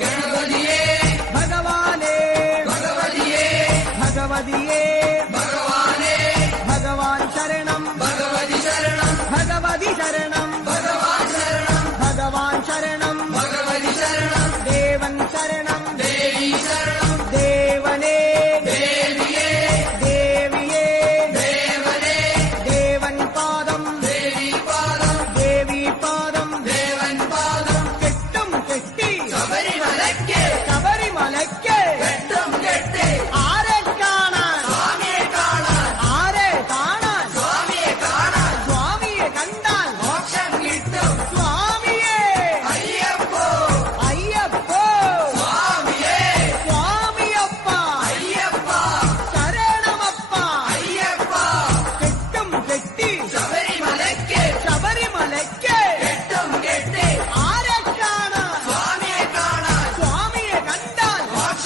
ಗಣಪತಿಯೇ ಭಗವಾನೇ ಭಗವತಿಯೇ ಭಗವತಿಯೇ ಭಗವಾನೇ ಭಗವಾನ್ ಶರಣಂ ಭಗವತಿ ಶರಣಂ ಭಗವತಿ ಶರಣಂ ಭಗವಾನ್ ಶರಣಂ ಭಗವಾನ್ ಶರಣಂ ಭಗವತಿ ಶರಣಂ ದೇವನ್ ಶರಣಂ ದೇವಿ ಶರಣಂ ದೇವನೇ ದೇವಿಯೇ ದೇವಿಯೇ ದೇವನೇ ದೇವನ್ ಪಾದಂ ದೇವಿ ಪಾದಂ ದೇವಿ ಪಾದಂ ದೇವನ್ പാദം കെട്ടും കെട്ടി ശബരിമലയ്ക്ക് ശബരിമലയ്ക്ക് കെട്ടും കെട്ടി ആരെ കാണാൻ സ്വാമിയെ കാണാൻ ആരെ കാണാൻ സ്വാമിയെ കാണാൻ സ്വാമിയെ കണ്ടാൽ മോക്ഷം കിട്ടും സ്വാമിയെ അയ്യപ്പോ അയ്യപ്പോ സ്വാമിയേ സ്വാമിയപ്പ അയ്യപ്പ ശരണമപ്പ അയ്യപ്പ കെട്ടും കെട്ടി ശബരിമലയ്ക്ക് ശബരിമലയ്ക്ക് കെട്ടും കെട്ടി ആരെ കാണാൻ സ്വാമിയെ കാണാൻ സ്വാമിയെ കണ്ടാൽ മോക്ഷം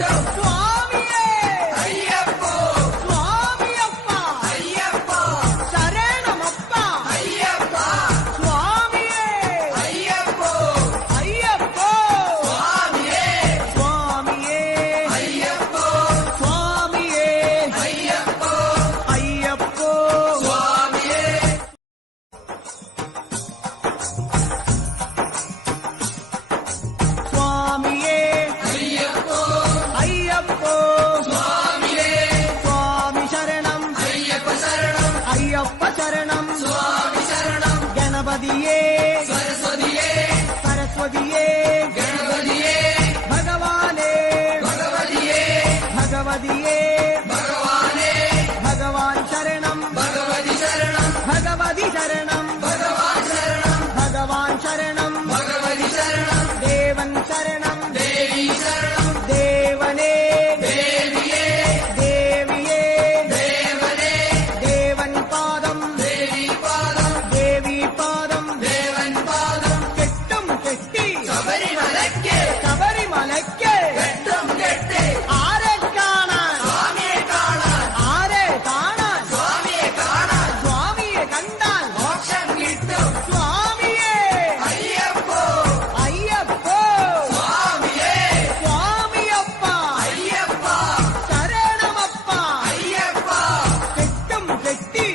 കിട്ടും സ്വാമിയേ അയ്യപ്പോ സ്വാമിയപ്പ അയ്യപ്പ ശരണമപ്പ അയ്യപ്പ സ്വാമിയേ അയ്യപ്പോ അയ്യപ്പോ സ്വാമിയേ സ്വാമിയേ അയ്യപ്പോ സ്വാമിയേ അയ്യപ്പോ അയ്യപ്പോ സ്വാമിയേ സ്വാമിയേ അയ്യപ്പോ അയ്യപ്പോ സ്വാമിയേ സ്വാമി ശരണം അയ്യപ്പ ശരണം അയ്യപ്പ ശരണം സ്വാമി ശരണം ഗണപതിയേ സരസ്വതിയേ സരസ്വതിയേ ഗണപതിയേ ഭഗവാനേ ഭഗവതിയേ ഭഗവതിയേ ഭഗവാനേ ഭഗവാൻ ശരണം ഭഗവതി ശരണം ഭഗവതി ശരണം ഭഗവാൻ ശരണം ഭഗവാൻ ശരണം ഭഗവതി ശരണം ദേവൻ ശരണം ദേവി ശരണം ദേവനേ ദേവിയേ ദേവിയേ ദേവനേ ദേവൻ പാദം ദേവി പാദം ദേവി പാദം ദേവൻ പാദം കെട്ടും കെട്ടി ശബരിമലയ്ക്ക് ശബരിമലയ്ക്ക് കെട്ടും കെട്ടി ആരെ കാണാൻ സ്വാമിയെ കാണാൻ ആരെ കാണാൻ സ്വാമിയെ കാണാൻ സ്വാമിയെ കണ്ടാൽ മോക്ഷം കിട്ടും സ്വാമിയേ അയ്യപ്പോ അയ്യപ്പോ സ്വാമിയേ സ്വാമിയപ്പ അയ്യപ്പ ശരണമപ്പ അയ്യപ്പ കെട്ടും കെട്ടി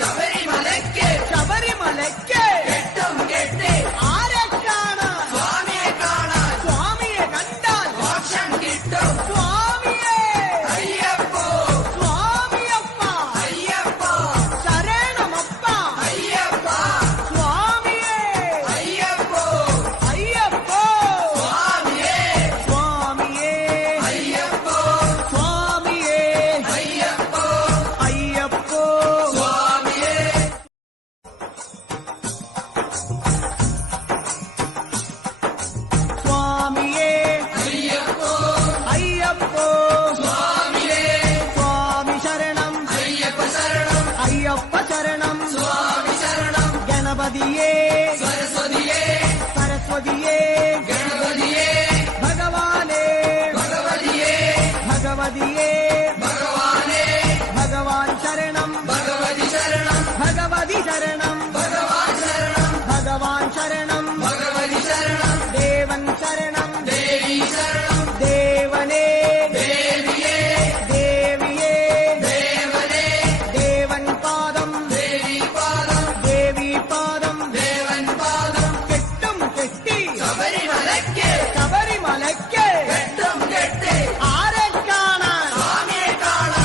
ശബരിമലയ്ക്ക് ശബരിമലയ്ക്ക് കെട്ടും കെട്ടി ആരെ കാണാൻ സ്വാമിയെ കാണാൻ സ്വാമിയെ കണ്ടാൽ മോക്ഷം കിട്ടും സ്വാമിയേ അയ്യപ്പോ സ്വാമിയപ്പ അയ്യപ്പ ശരണമപ്പ അയ്യപ്പ സ്വാമിയേ അയ്യപ്പോ അയ്യപ്പോ സ്വാമിയേ സ്വാമിയേ അയ്യപ്പോ സ്വാമിയേ അയ്യപ്പോ അയ്യപ്പോ സ്വാമിയേ സ്വാമിയേ അയ്യപ്പോ അയ്യപ്പോ സ്വാമിയേ സ്വാമി ശരണം അയ്യപ്പ ശരണം അയ്യപ്പ ശരണം സ്വാമി ശരണം ഗണപതിയേ സരസ്വതിയേ സരസ്വതിയേ ഗണപതിയേ ഭഗവാനേ ഭഗവതിയേ ഭഗവതിയേ ഭഗവാനേ ഭഗവാൻ ശരണം ഭഗവതി ശരണം ഭഗവതി ശരണം ഭഗവാൻ ശരണം ഭഗവാൻ ശരണം ഭഗവതി ശരണം ദേവൻ ശരണം ദേവി ശരണം ദേവനേ ദേവിയേ ദേവിയേ ദേവനേ ദേവൻ പാദം ദേവി പാദം ദേവി പാദം ദേവൻ പാദം കെട്ടും കെട്ടി ശബരിമലയ്ക്ക് കെട്ടും കെട്ടി ആരെ കാണാൻ ആരെ കാണാൻ സ്വാമിയെ കാണാൻ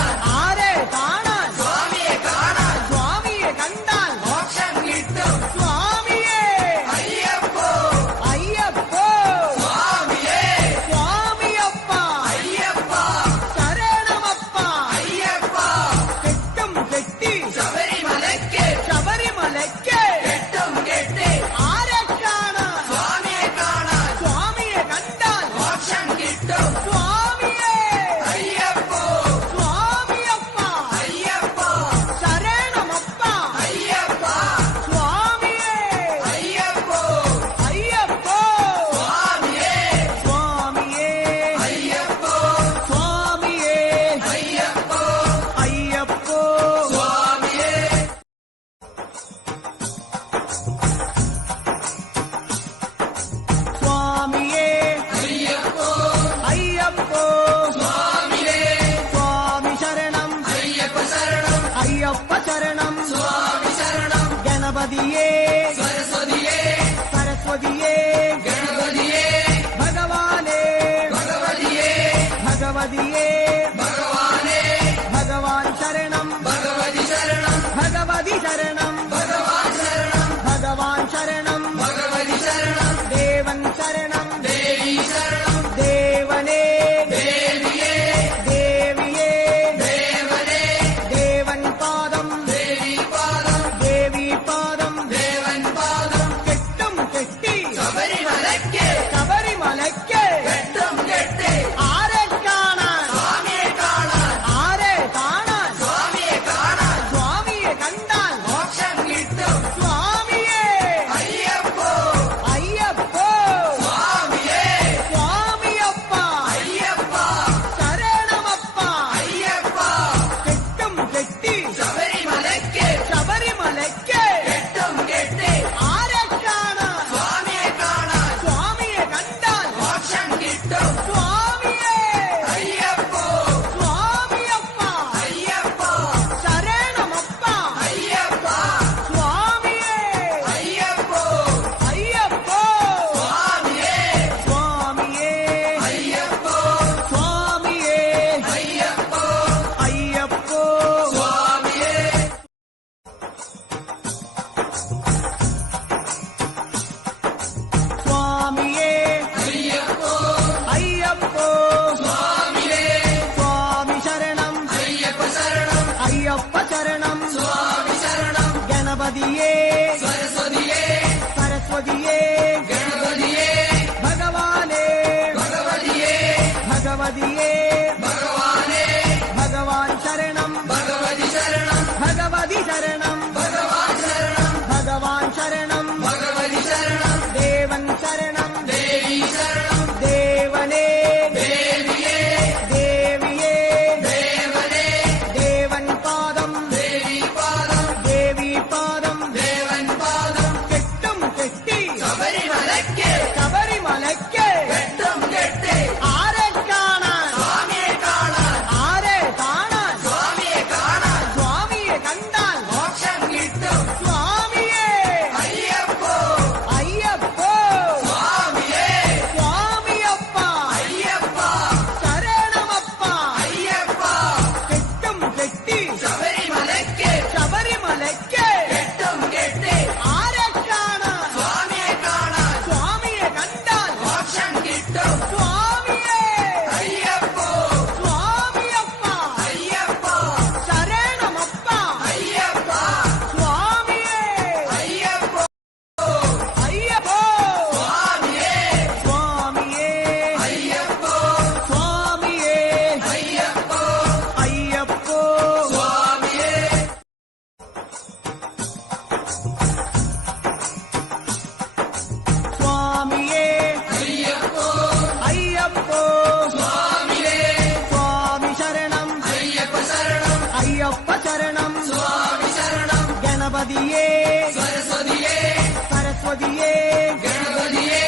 ಗಣಪತಿಯೇ ಗಣಪತಿಯೇ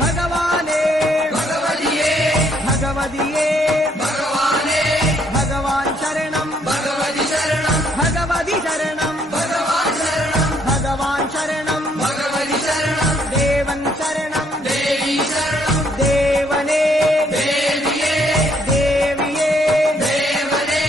ಭಗವಾನೇ ಭಗವತಿಯೇ ಭಗವತಿಯೇ ಭಗವಾನೇ ಭಗವಾನ್ ಶರಣಂ ಭಗವತಿ ಶರಣಂ ಭಗವತಿ ಶರಣಂ ಭಗವಾನ್ ಶರಣಂ ಭಗವಾನ್ ಶರಣಂ ಭಗವತಿ ಶರಣಂ ದೇವನ್ ಶರಣಂ ದೇವಿ ಶರಣಂ ದೇವನೇ ದೇವಿಯೇ ದೇವಿಯೇ ದೇವನೇ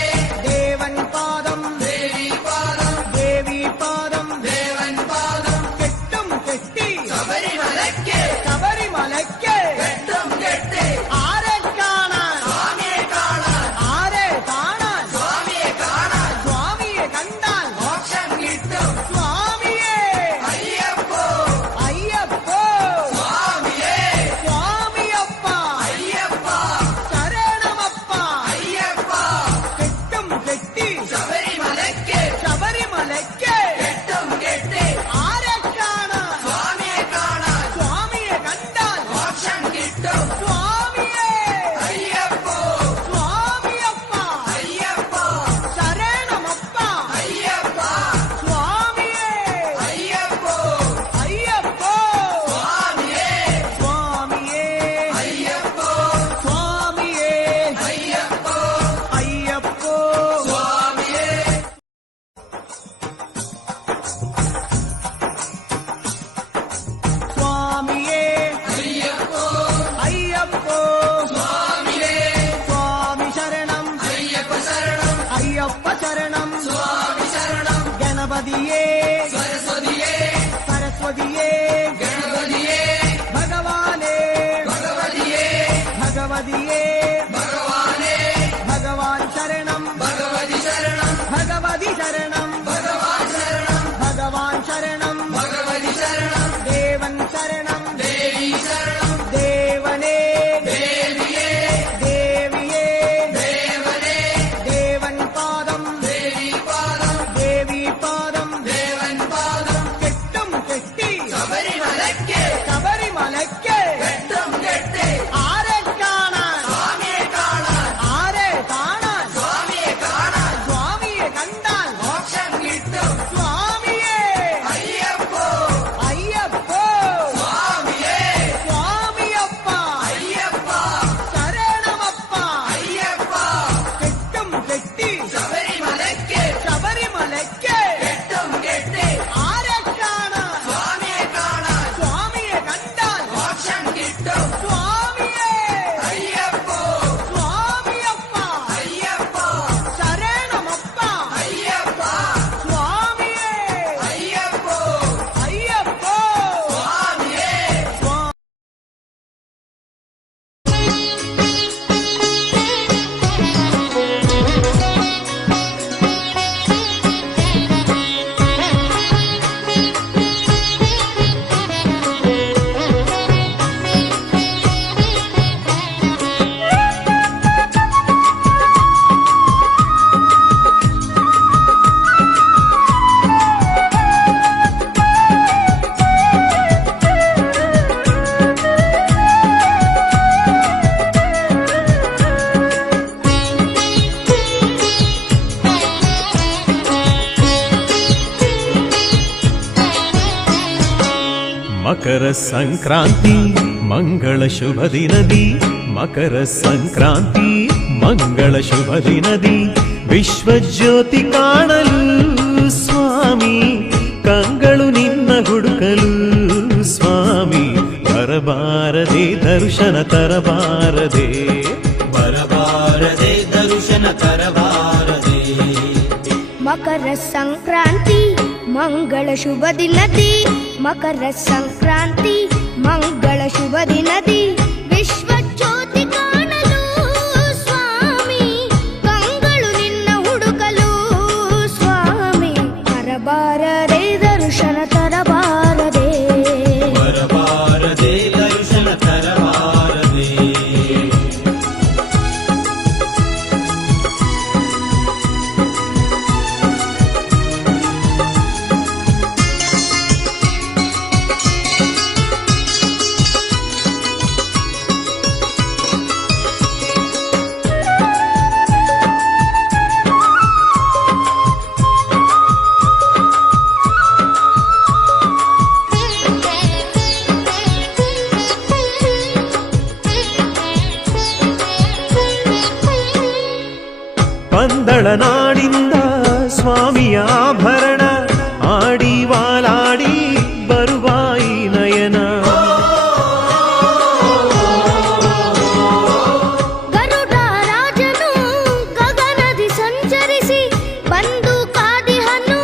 ದೇವನ್ പാദം ദേവി പാദം ദേവി പാദം ദേവൻ പാദം കെട്ടും കെട്ടി ശബരിമലയ്ക്ക് ശബരിമലയ്ക്ക് കെട്ടും കെട്ടി ആരെ കാണാൻ സ്വാമിയെ കാണാൻ ആരെ കാണാൻ സ്വാമിയെ കാണാൻ സ്വാമിയെ കണ്ടാൽ മോക്ഷം കിട്ടും സ്വാമിയേ അയ്യപ്പോ അയ്യപ്പോ സ്വാമിയേ സ്വാമിയപ്പ അയ്യപ്പ ശരണമപ്പ അയ്യപ്പ കെട്ടും കെട്ടി ശബരിമലയ്ക്ക് ശബരിമലയ്ക്ക് കെട്ടും കെട്ടി ആരെ കാണാൻ സ്വാമിയെ കാണാൻ സ്വാമിയെ കണ്ടാൽ മോക്ഷം കിട്ടും സ്വാമിയേ അയ്യപ്പോ സ്വാമിയപ്പ അയ്യപ്പ ശരണമപ്പ അയ്യപ്പ സ്വാമിയേ അയ്യപ്പോ അയ്യപ്പോ സ്വാമിയേ സ്വാമിയേ അയ്യപ്പോ സ്വാമിയേ അയ്യപ്പോ അയ്യപ്പോ സ്വാമിയേ സ്വാമിയേ അയ്യപ്പോ അയ്യപ്പോ സ്വാമിയേ സ്വാമി ശരണം അയ്യപ്പ ശരണം അയ്യപ്പ ശരണം സ്വാമി ശരണം ഗണപതിയേ സരസ്വതിയേ സരസ്വതിയേ ഗണപതിയേ ഭഗവാനേ ഭഗവതിയേ ഭഗവതിയേ ഭഗവാനേ ഭഗവാൻ ശരണം ഭഗവതി ശരണം ഭഗവതി ശരണം ഭഗവാൻ ശരണം ഭഗവാൻ ശരണം ഭഗവതി ശരണം ദേവൻ ശരണം ദേവി ശരണം ദേവനേ ദേവിയേ ദേവിയേ ദേവനേ ദേവൻ പാദം ദേവി പാദം ദേവി പാദം ദേവൻ പാദം കെട്ടും കെട്ടി ശബരിമലയ്ക്ക് ശബരിമലയ്ക്ക് കെട്ടും കെട്ടി ആരെ കാണാൻ സ്വാമിയെ കാണാൻ ആരെ കാണാൻ സ്വാമിയെ കാണാൻ സ്വാമിയെ കണ്ടാൽ മോക്ഷം കിട്ടും സ്വാമിയേ അയ്യപ്പോ അയ്യപ്പോ സ്വാമിയേ സ്വാമിയപ്പ അയ്യപ്പ ശരണമപ്പ അയ്യപ്പ കെട്ടും കെട്ടി ശബരിമലയ്ക്ക് ശബരിമലയ്ക്ക് കെട്ടും കെട്ടി ആരെ കാണാൻ സ്വാമിയെ കാണാൻ സ്വാമിയെ കണ്ടാൽ മോക്ഷം കിട്ടും സ്വാമിയേ അയ്യപ്പോ സ്വാമിയപ്പ അയ്യപ്പ ശരണമപ്പ അയ്യപ്പ സ്വാമിയേ അയ്യപ്പോ അയ്യപ്പോ സ്വാമിയേ ಮಕರ ಸಂಕ್ರಾಂತಿ ಮಂಗಳ ಶುಭ ದಿನದಿ ಮಕರ ಸಂಕ್ರಾಂತಿ ಮಂಗಳ ಶುಭ ದಿನದಿ ವಿಶ್ವಜ್ಯೋತಿ ಕಾಣಲು ಸ್ವಾಮಿ ಕಂಗಳು ನಿನ್ನ ಹುಡುಕಲು ಸ್ವಾಮಿ ಬರಬಾರದೆ ದರ್ಶನ ತರಬಾರದೆ ಬರಬಾರದೆ ದರ್ಶನ ತರಬಾರದೆ ಮಕರ ಸಂಕ್ರಾಂತಿ ಮಂಗಳ ಶುಭ ದಿನದಿ ಮಕರ ಸಂಕ್ರಾಂತಿ ಮಂಗಳ ಶುಭ ದಿನದಿ ವಿಶ್ವ ಜ್ಯೋತಿ ಕಾಣಲು ಸ್ವಾಮಿ ಕಂಗಳು ನಿನ್ನ ಹುಡುಕಲು ಸ್ವಾಮಿ ತರಬಾರದೆ ದರ್ಶನ ತರಬಾರದೆ ಬರಬಾರದೆ ದರ್ಶನ ತರಬಾರದೆ ಪಂದಳ ನಾಡಿಂದ ಸ್ವಾಮಿಯ ಆಭರಣ ಆಡಿ ವಾಲಾಡಿ ಬರುವ ಈ ನಯನ ಗರುಡ ರಾಜನು ಗಗನದಿ ಸಂಚರಿಸಿ ಬಂದು ಕಾದಿಹನು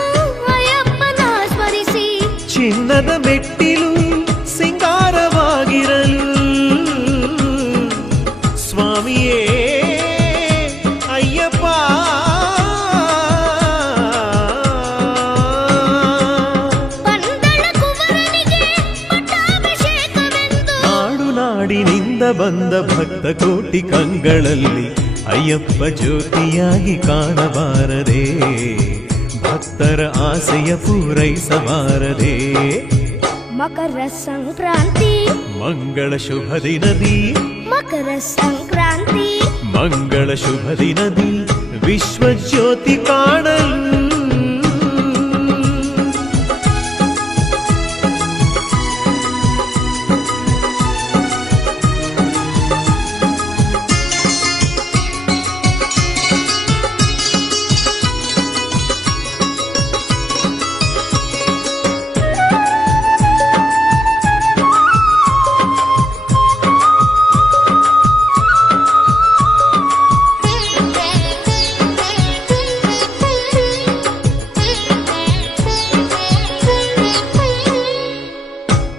ಅಯ್ಯಪ್ಪನ ಸ್ಮರಿಸಿ ಚಿನ್ನದ ಮೆಟ್ಟಿಲು ಸಿಂಗಾರವಾಗಿರಲು ಸ್ವಾಮಿಯೇ ಅಯ್ಯಪ್ಪ ಪಂದಳ ಕುವರನಿಗೆ ಪಟ್ಟಾಭಿಷೇಕವೆಂದು ನಾಡು ನಾಡಿನಿಂದ ಬಂದ ಭಕ್ತ ಕೋಟಿ ಕಂಗಳಲ್ಲಿ ಅಯ್ಯಪ್ಪ ಜ್ಯೋತಿಯಾಗಿ ಕಾಣಬಾರದೆ ಭಕ್ತರ ಆಸೆಯ ಪೂರೈಸಬಾರದೆ ಮಕರ ಸಂಕ್ರಾಂತಿ ಮಂಗಳ ಶುಭ ದಿನದಿ ಮಕರ ಸಂಕ್ರಾಂತಿ ಮಂಗಳ ಶುಭ ದಿನದಿ ವಿಶ್ವ ಜ್ಯೋತಿ ಕಾಣಲು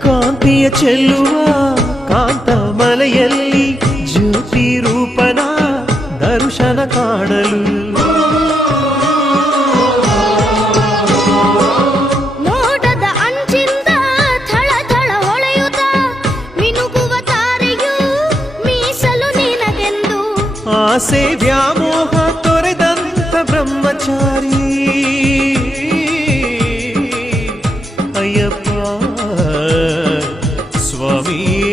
ಕಾಂತಿಯ ಚೆಲ್ಲುವ ಕಾಂತ ಮಲೆಯಲ್ಲಿ ಜ್ಯೋತಿ ರೂಪನ ದರ್ಶನ ಕಾಣಲು ಮೋಡದ ಅಂಚಿಂದ ಥಳ ಥಳ ಹೊಳೆಯುತ್ತ ಮಿನುಗುವ ತಾರೆಯು ಮೀಸಲು ನಿನಗೆಂದು ಆಸೆ ವ್ಯಾಮೋಹ ತೊರೆದಂತ ಬ್ರಹ್ಮಚಾರಿ ಅಯ್ಯಪ್ಪ ಸ್ವಾಮಿಯೇ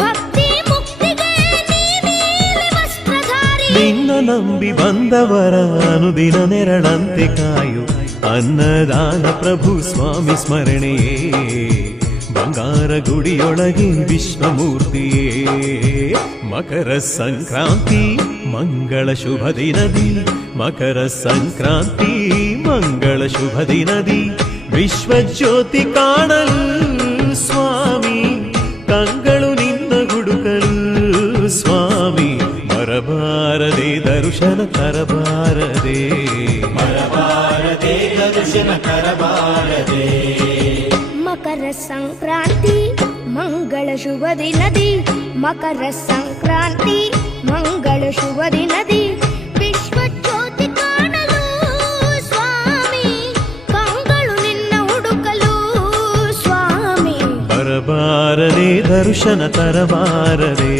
ಭಕ್ತಿ ಮುಕ್ತಿಗೆ ನೀಲಿ ವಸ್ತ್ರಧಾರಿ ನಿನ್ನ ನಂಬಿ ಬಂದವರ ಅನುದಿನ ನೆರಳಂತೆ ಕಾಯು ಅನ್ನದಾನ ಪ್ರಭು ಸ್ವಾಮಿ ಸ್ಮರಣೆಯೇ ಬಂಗಾರ ಗುಡಿಯೊಳಗೆ ವಿಶ್ವಮೂರ್ತಿಯೇ ಮಕರ ಸಂಕ್ರಾಂತಿ ಮಂಗಳ ಶುಭ ದಿನದಿ ಮಕರ ಸಂಕ್ರಾಂತಿ ಮಂಗಳ ಶುಭ ದಿನದಿ ವಿಶ್ವ ಜ್ಯೋತಿ ಕಾಣಲು ಸ್ವಾಮಿ ಕಂಗಳು ನಿನ್ನ ಹುಡುಕಲು ಸ್ವಾಮಿ ಬರಬಾರದೆ ದರ್ಶನ ತರಬಾರದೆ ಬರಬಾರದೆ ದರ್ಶನ ತರಬಾರದೆ ಮಕರ ಸಂಕ್ರಾಂತಿ ಮಂಗಳ ಶುಭ ದಿನದಿ ಮಕರ ಸಂಕ್ರಾಂತಿ ಮಂಗಳ ಶುಭ ದಿನದಿ ವಿಶ್ವ ಜ್ಯೋತಿ ಕಾಣಲು ಸ್ವಾಮಿ ಕಂಗಳು ನಿನ್ನ ಹುಡುಕಲು ಸ್ವಾಮಿ ಬರಬಾರದೆ ದರ್ಶನ ತರಬಾರದೆ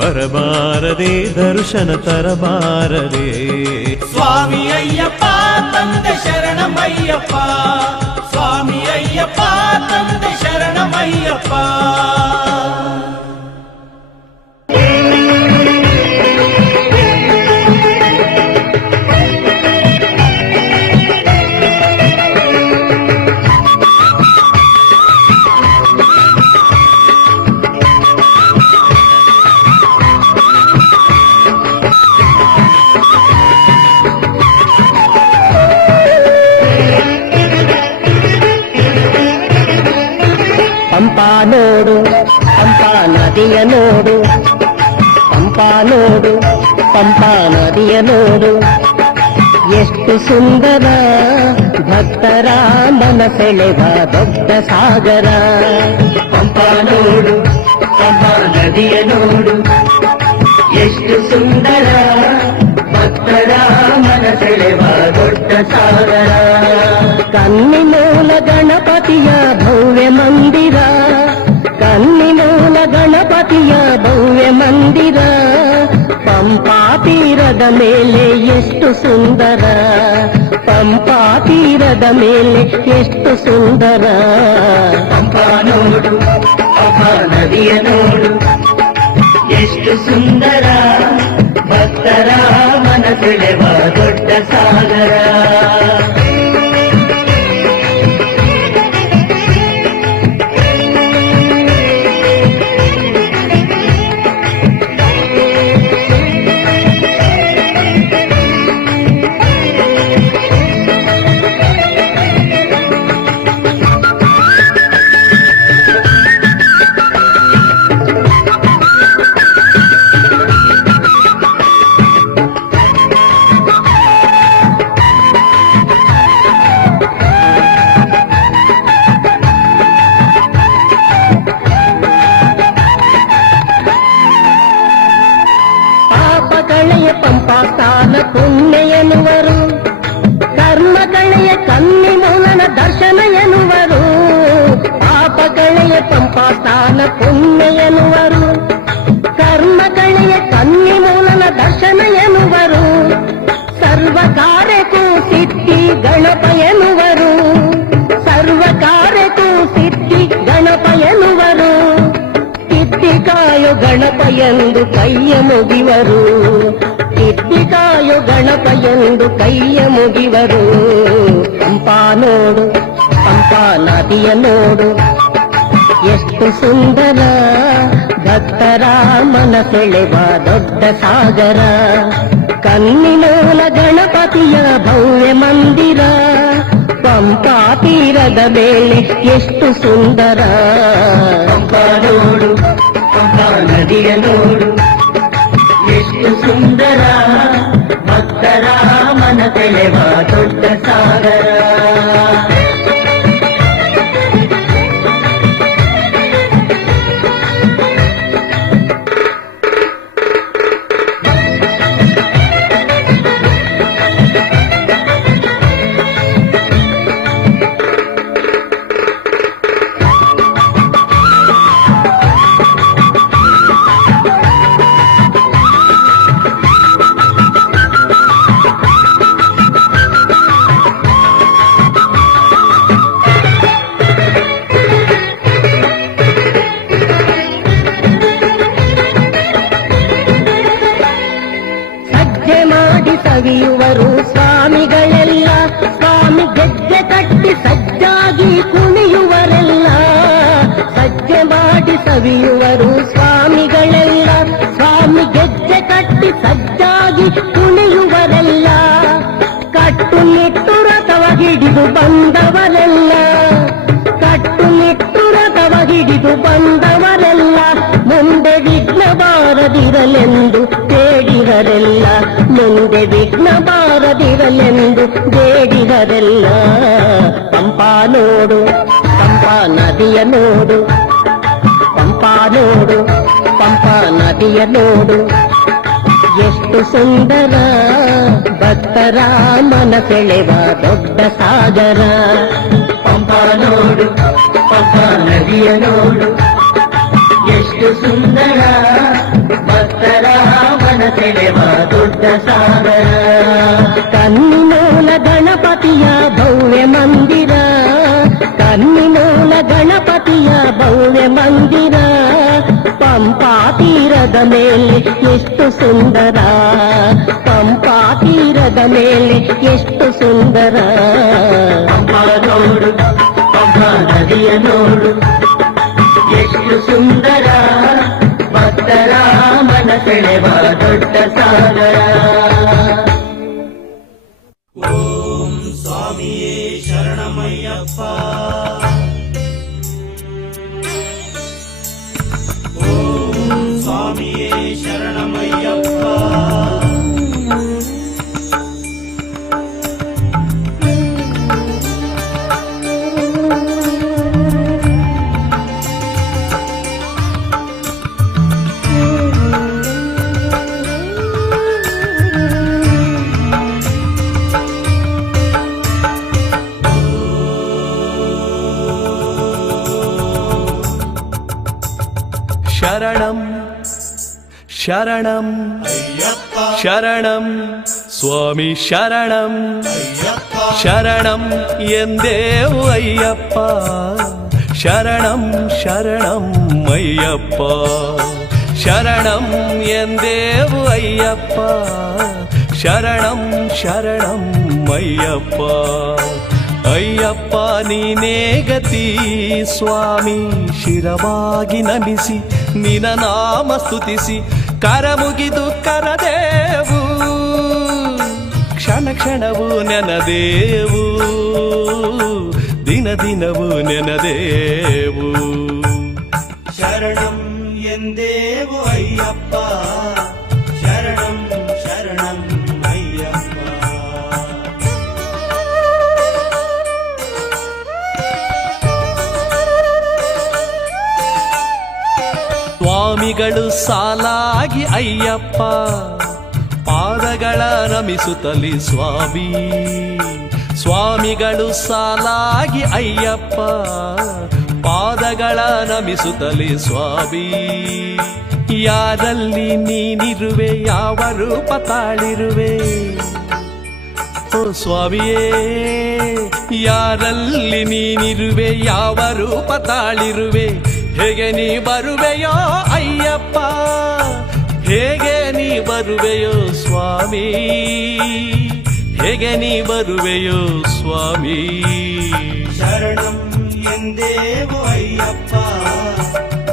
ಬರಬಾರದೆ ದರ್ಶನ ತರಬಾರದೆ ಸ್ವಾಮಿ ಅಯ್ಯಪ್ಪ ತಂದೆ ಶರಣಮಯ್ಯಪ್ಪ ಸ್ವಾಮಿ ಅಯ್ಯಪ್ಪ ತಂದೆ ಶರಣಮಯ್ಯಪ್ಪ ಪಂಪಾ ನೋಡು ಪಂಪಾ ನದಿಯ ನೋಡು ಪಂಪಾ ನೋಡು ಪಂಪಾ ನದಿಯ ನೋಡು ಎಷ್ಟು ಸುಂದರ ಭಕ್ತರ ಮನಸೆಳೆವ ದೊಡ್ಡ ಸಾಗರ ಪಂಪಾ ನೋಡು ಪಂಪಾ ನದಿಯ ನೋಡು ಎಷ್ಟು ಸುಂದರ ಭಕ್ತರ ಮನಸೆಳೆವ ದೊಡ್ಡ ಸಾಗರ ಕನ್ನಿಮೂಲ ಗಣಪತಿಯ ಭವ್ಯ ಮಂದಿರ ಕನ್ನಿಮೂಲ ಗಣಪತಿಯ ಭವ್ಯ ಮಂದಿರ ಪಂಪಾ ತೀರದ ಮೇಲೆ ಎಷ್ಟು ಸುಂದರ ಪಂಪಾ ತೀರದ ಮೇಲೆ ಎಷ್ಟು ಸುಂದರ ಪಂಪಾ ನೋಡು ಪಂಪಾ ನದಿಯ ನೋಡು ಎಷ್ಟು ಸುಂದರ ಭಕ್ತರ ಮನಸೆಳೆವ ದೊಡ್ಡ ಸಾಗರ ಪುಣ್ಯ ಎನ್ನುವರು, ಕರ್ಮ ಕಳೆಯ ಕನ್ನಿ ಮೂಲನ ದರ್ಶನ ಎನ್ನುವರು, ಪಾಪ ಕಳೆಯ ಪಂಪಾಸ್ಥಾನ ಪುಣ್ಯ ಎನ್ನುವರು, ಕರ್ಮ ಕಳೆಯ ಕನ್ನಿ ಮೂಲನ ದರ್ಶನ ಎನ್ನುವರು, ಸರ್ವ ಕಾರ್ಯಕ್ಕೂ ಸಿದ್ಧಿ ಗಣಪ ಎನ್ನುವರು, ಸರ್ವ ಕಾರ್ಯಕ್ಕೂ ಸಿದ್ಧಿ ಗಣಪ ಎನ್ನುವರು, ಸಿದ್ಧಿಕಾಯೋ ಗಣಪ ಎಂದು ಕೈಯ ಮುಗಿವರು, ಸಿದ್ಧಿಕಾಯೋ ಗಣಪ ಎಂದು ಕೈಯ ಮುಗಿವರು. ಪಂಪಾ ನೋಡು, ಪಂಪಾ ನದಿಯ ನೋಡು, ಎಷ್ಟು ಸುಂದರ, ಭಕ್ತರ ಮನ ಸೆಳೆವ ದೊಡ್ಡ ಸಾಗರ, ಕನ್ನಿಮೂಲ ಗಣಪತಿಯ ಭವ್ಯ ಮಂದಿರ, ಪಂಪಾ ತೀರದ ಮೇಲೆ ಎಷ್ಟು ಸುಂದರ. ಪಂಪಾ ನೋಡು, ಪಂಪಾ ನದಿಯ ನೋಡು, ಎಷ್ಟು ಸುಂದರ, ಭಕ್ತರ ಮನ ಸೆಳೆವ ದೊಡ್ಡ ಸಾಗರ. ಸವಿಯುವರು ಸ್ವಾಮಿಗಳೆಲ್ಲ, ಸ್ವಾಮಿ ಗೆಜ್ಜೆ ಕಟ್ಟಿ ಸಜ್ಜಾಗಿ ಕುಣಿಯುವರೆಲ್ಲ, ಸಜ್ಜೆ ಮಾಡಿ ಸವಿಯುವರು ಸ್ವಾಮಿಗಳೆಲ್ಲ, ಸ್ವಾಮಿ ಗೆಜ್ಜೆ ಕಟ್ಟಿ ಸಜ್ಜಾಗಿ ಕುಣಿಯುವರೆಲ್ಲ, ಕಟ್ಟುನಿಟ್ಟು ರಥವ ಹಿಡಿದು ಬಂದವರೆಲ್ಲ, ಕಟ್ಟುನಿಟ್ಟು ರಥವ ಹಿಡಿದು ಬಂದವರೆಲ್ಲ, ಮುಂದೆ ವಿಘ್ನ ಬಾರದಿರಲೆಂದು ಬೇಡಿದರೆಲ್ಲ, ಮುಂದೆ ವಿಘ್ನ ಬಾರದಿರಲೆಂದು ಬೇಡಿದರೆಲ್ಲ. ಪಂಪಾ ನೋಡು, ಪಂಪಾ ನದಿಯ ನೋಡು, ಪಂಪಾ ನೋಡು, ಪಂಪಾ ನದಿಯ ನೋಡು, ಎಷ್ಟು ಸುಂದರ, ಭಕ್ತರ ಮನ ಸೆಳೆವ ದೊಡ್ಡ ಸಾಗರ. ಪಂಪಾ ನೋಡು, ಪಂಪಾ ನದಿಯ ನೋಡು, ಎಷ್ಟು ಸುಂದರ, ಭಕ್ತರ ಮನ ಸೆಳೆವ ದೊಡ್ಡ ಸಾಗರ. ಕನ್ನಿಮೂಲ ಗಣಪತಿಯ ಭವ್ಯ ಮಂದಿರ, ಕನ್ನಿಮೂಲ ಗಣಪತಿಯ ಭವ್ಯ ಮಂದಿರ, ಪಂಪಾ ತೀರದ ಮೇಲೆ ಎಷ್ಟು ಸುಂದರ, ಪಂಪಾ ತೀರದ ಮೇಲೆ ಎಷ್ಟು ಸುಂದರ. ಪಂಪಾ ನೋಡು, ಪಂಪಾ ನದಿಯ ನೋಡು, ಎಷ್ಟು ಸುಂದರ, ಭಕ್ತರ ಮನ ಸೆಳೆವ ದೊಡ್ಡ ಸಾಗರ. ಓಂ ಸ್ವಾಮಿಯೇ ಶರಣಮಯ್ಯಪ್ಪ, ಓಂ ಸ್ವಾಮಿಯೇ ಶರಣಮಯ್ಯಪ್ಪ. ಶರಣಂ ಶರಣಂ ಅಯ್ಯಪ್ಪ, ಶರಣಂ ಸ್ವಾಮಿ ಶರಣಂ, ಅಯ್ಯಪ್ಪ, ಶರಣಂ ಎಂದೇವು ಅಯ್ಯಪ್ಪ, ಶರಣಂ ಶರಣಂ ಅಯ್ಯಪ್ಪ, ಶರಣಂ ಎಂದೇವು ಅಯ್ಯಪ್ಪ, ಶರಣಂ ಶರಣಂ ಅಯ್ಯಪ್ಪ. ಅಯ್ಯಪ್ಪ ನೀನೇ ಗತಿ ಸ್ವಾಮಿ, ಶಿರವಾಗಿ ನಮಿಸಿ ನಿನ ನಾಮ ಸ್ತುತಿಸಿ ಕರಮುಗಿದು ಕರದೇವು, ಕ್ಷಣ ಕ್ಷಣವು ನೆನದೇವು, ದಿನ ದಿನವೂ ನೆನದೇವು. ಶರಣಂ ಎಂದೇವು ಅಯ್ಯಪ್ಪ, ಶರಣಂ ಶರಣಂ ಅಯ್ಯಪ್ಪ. ಸ್ವಾಮಿಗಳು ಸಾಲಾಗಿ ಅಯ್ಯಪ್ಪ, ಪಾದಗಳ ನಮಿಸುತ್ತಲಿ ಸ್ವಾಮಿ. ಸ್ವಾಮಿಗಳು ಸಾಲಾಗಿ ಅಯ್ಯಪ್ಪ ಪಾದಗಳ ನಮಿಸುತ್ತಲಿ ಸ್ವಾಮಿ. ಯಾರಲ್ಲಿ ನೀನಿರುವೆ, ಯಾವ ರೂಪ ತಾಳಿರುವೆ ಓ ಸ್ವಾಮಿಯೇ. ಯಾರಲ್ಲಿ ನೀನಿರುವೆ, ಯಾವ ರೂಪ ತಾಳಿರುವೆ, ಹೇಗೆ ನೀ ಬರುವೆಯೋ ಅಯ್ಯಪ್ಪ, ಹೇಗೆ ನೀ ಬರುವೆಯೋ ಸ್ವಾಮಿ, ಹೇಗೆ ನೀ ಬರುವೆಯೋ ಸ್ವಾಮಿ. ಶರಣಂ ಎಂದೇವು ಅಯ್ಯಪ್ಪ,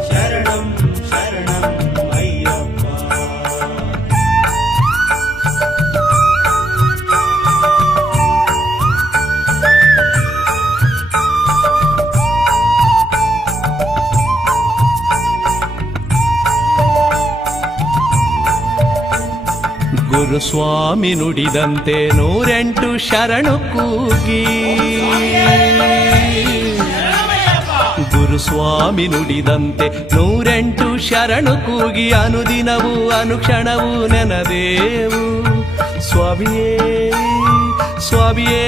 ಶರಣಂ ಶರಣಂ ಅಯ್ಯಪ್ಪ. ಗುರುಸ್ವಾಮಿ ನುಡಿದಂತೆ 108 ಶರಣು ಕೂಗಿ, ಗುರುಸ್ವಾಮಿ ನುಡಿದಂತೆ 108 ಶರಣು ಕೂಗಿ, ಅನುದಿನವೂ ಅನುಕ್ಷಣವೂ ನೆನದೇವು ಸ್ವಾಮಿಯೇ ಸ್ವಾಮಿಯೇ.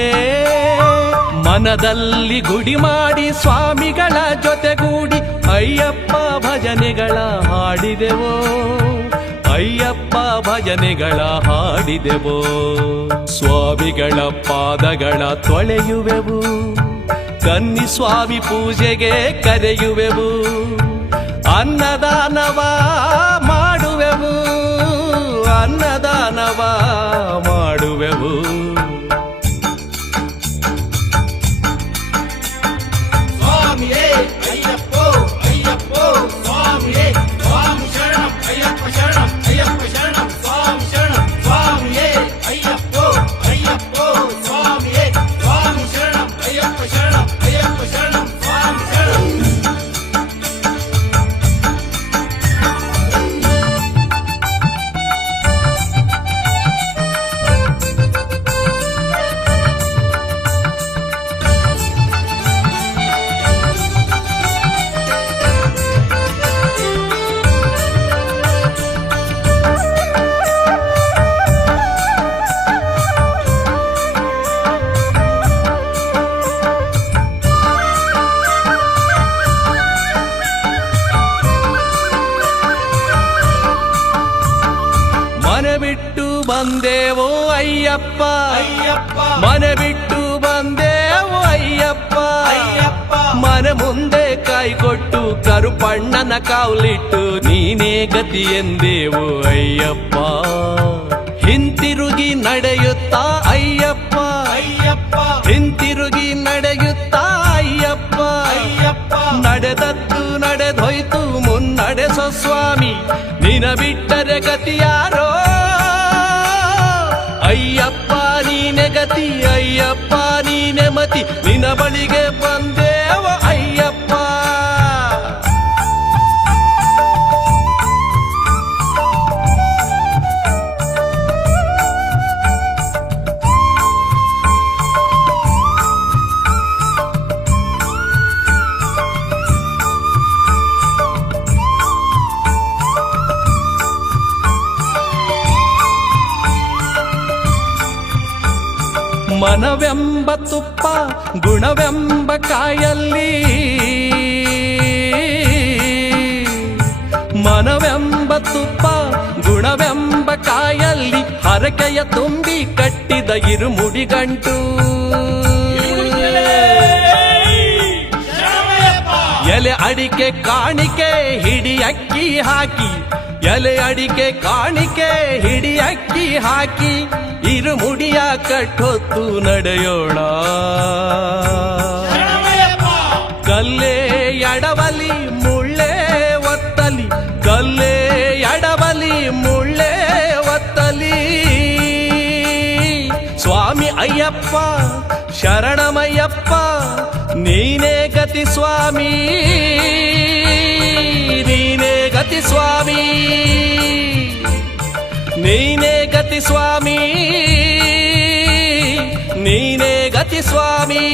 ಮನದಲ್ಲಿ ಗುಡಿ ಮಾಡಿ ಸ್ವಾಮಿಗಳ ಜೊತೆಗೂಡಿ ಅಯ್ಯಪ್ಪ ಭಜನೆಗಳ ಹಾಡಿದೆವೋ, ಅಯ್ಯಪ್ಪ ಭಜನೆಗಳ ಹಾಡಿದೆವೋ. ಸ್ವಾಮಿಗಳ ಪಾದಗಳ ತೊಳೆಯುವೆವು, ಕನ್ನಿ ಸ್ವಾಮಿ ಪೂಜೆಗೆ ಕರೆಯುವೆವು, ಅನ್ನದಾನವ ಮಾಡುವೆವು, ಅನ್ನದಾನವ ಮಾಡುವೆವು. ಸ್ವಾಮಿಯೇ ಅಯ್ಯಪ್ಪೋ ಅಯ್ಯಪ್ಪೋ ಸ್ವಾಮಿಯೇ ಸ್ವಾಮಿ ಶರಣಂ ಅಯ್ಯಪ್ಪ ಶರಣಂ ಅಯ್ಯಪ್ಪ ಶರಣಂ ಸ್ವಾಮಿ ಶರಣಂ ಸ್ವಾಮಿಯೇ ಅಯ್ಯಪ್ಪೋ ಅಯ್ಯಪ್ಪೋ ಸ್ವಾಮಿಯೇ ಸ್ವಾಮಿ ಶರಣಂ ಅಯ್ಯಪ್ಪ ಶರಣಂ ಅಯ್ಯಪ್ಪ ಶರಣಂ ಸ್ವಾಮಿ ಶರಣಂ. ಮನೆ ಬಿಟ್ಟು ಬಂದೇವೋ ಅಯ್ಯಪ್ಪ, ಅಯ್ಯಪ್ಪ ಮನೆ ಬಿಟ್ಟು ಬಂದೇವೋ ಅಯ್ಯಪ್ಪ, ಅಯ್ಯಪ್ಪ ಮನೆ ಮುಂದೆ ಕಾಯ್ಕೊಟ್ಟು ಕರುಪಣ್ಣನ ಕಾವಲಿಟ್ಟು ನೀನೇ ಗತಿ ಎಂದೇವು ಅಯ್ಯಪ್ಪ. ಹಿಂತಿರುಗಿ ನಡೆಯುತ್ತಾ ಅಯ್ಯಪ್ಪ, ಅಯ್ಯಪ್ಪ ಹಿಂತಿರುಗಿ ನಡೆಯುತ್ತಾ ಅಯ್ಯಪ್ಪ, ಅಯ್ಯಪ್ಪ ನಡೆದದ್ದು ನಡೆದೋಯ್ತು ಮುನ್ನಡೆಸೋ ಸ್ವಾಮಿ, ನಿನ ಬಿಟ್ಟರೆ ಗತಿಯಾರೋ ಅಯ್ಯಪ್ಪ, ನೀನೆ ಗತಿ ಅಯ್ಯಪ್ಪ, ನೀನೆ ಮತಿ, ನಿನ ಬಳಿಗೆ ಬಂದೇವ ಅಯ್ಯಪ್ಪ. ಮನವೆಂಬ ತುಪ್ಪ ಗುಣವೆಂಬ ಕಾಯಲ್ಲಿ, ಮನವೆಂಬ ತುಪ್ಪ ಗುಣವೆಂಬ ಕಾಯಲ್ಲಿ ಹರಕೆಯ ತುಂಬಿ ಕಟ್ಟಿದ ಇರುಮುಡಿಗಂಟು. ಎಲೆ ಅಡಿಕೆ ಕಾಣಿಕೆ ಹಿಡಿ ಅಕ್ಕಿ ಹಾಕಿ, ಎಲೆ ಅಡಿಕೆ ಕಾಣಿಕೆ ಹಿಡಿ ಅಕ್ಕಿ ಹಾಕಿ, ಇರುಮುಡಿಯ ಕಟ್ಟೊತ್ತು ನಡೆಯೋಣ. ಕಲ್ಲೇ ಎಡವಲಿ ಮುಳ್ಳೆ ಒತ್ತಲಿ, ಕಲ್ಲೇ ಎಡವಲಿ ಮುಳ್ಳೆ ಒತ್ತಲಿ, ಸ್ವಾಮಿ ಅಯ್ಯಪ್ಪ ಶರಣಮಯ್ಯಪ್ಪ, ನೀನೇ ಗತಿ ಸ್ವಾಮಿ, ನೀನೇ ಗತಿ ಸ್ವಾಮಿ, ನೀನೇ ಗತಿ ಸ್ವಾಮಿ, ನೀನೇ ಗತಿ ಸ್ವಾಮಿ.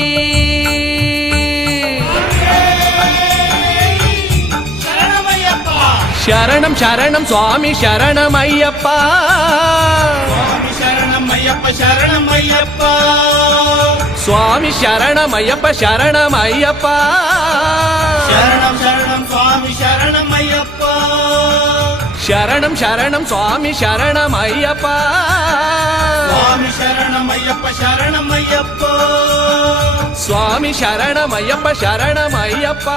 ಶರಣಮಯ್ಯಪ್ಪ ಶರಣಂ ಶರಣಂ ಸ್ವಾಮಿ ಶರಣಮಯ್ಯಪ್ಪ. ಶರಣಮಯ್ಯಪ್ಪ ಸ್ವಾಮಿ ಶರಣಮಯ್ಯಪ್ಪ ಶರಣಮಯ್ಯಪ್ಪ ಶರಣಂ ಶರಣಂ ಸ್ವಾಮಿ ಶರಣಮಯ್ಯಪ್ಪ ಶರಣಂ ಶರಣಂ ಸ್ವಾಮಿ ಶರಣಮಯ್ಯಪ್ಪ ಸ್ವಾಮಿ ಶರಣಮಯ್ಯಪ್ಪ ಶರಣಮಯ್ಯಪ್ಪ ಸ್ವಾಮಿ ಶರಣಮಯ್ಯಪ್ಪ ಶರಣಮಯ್ಯಪ್ಪ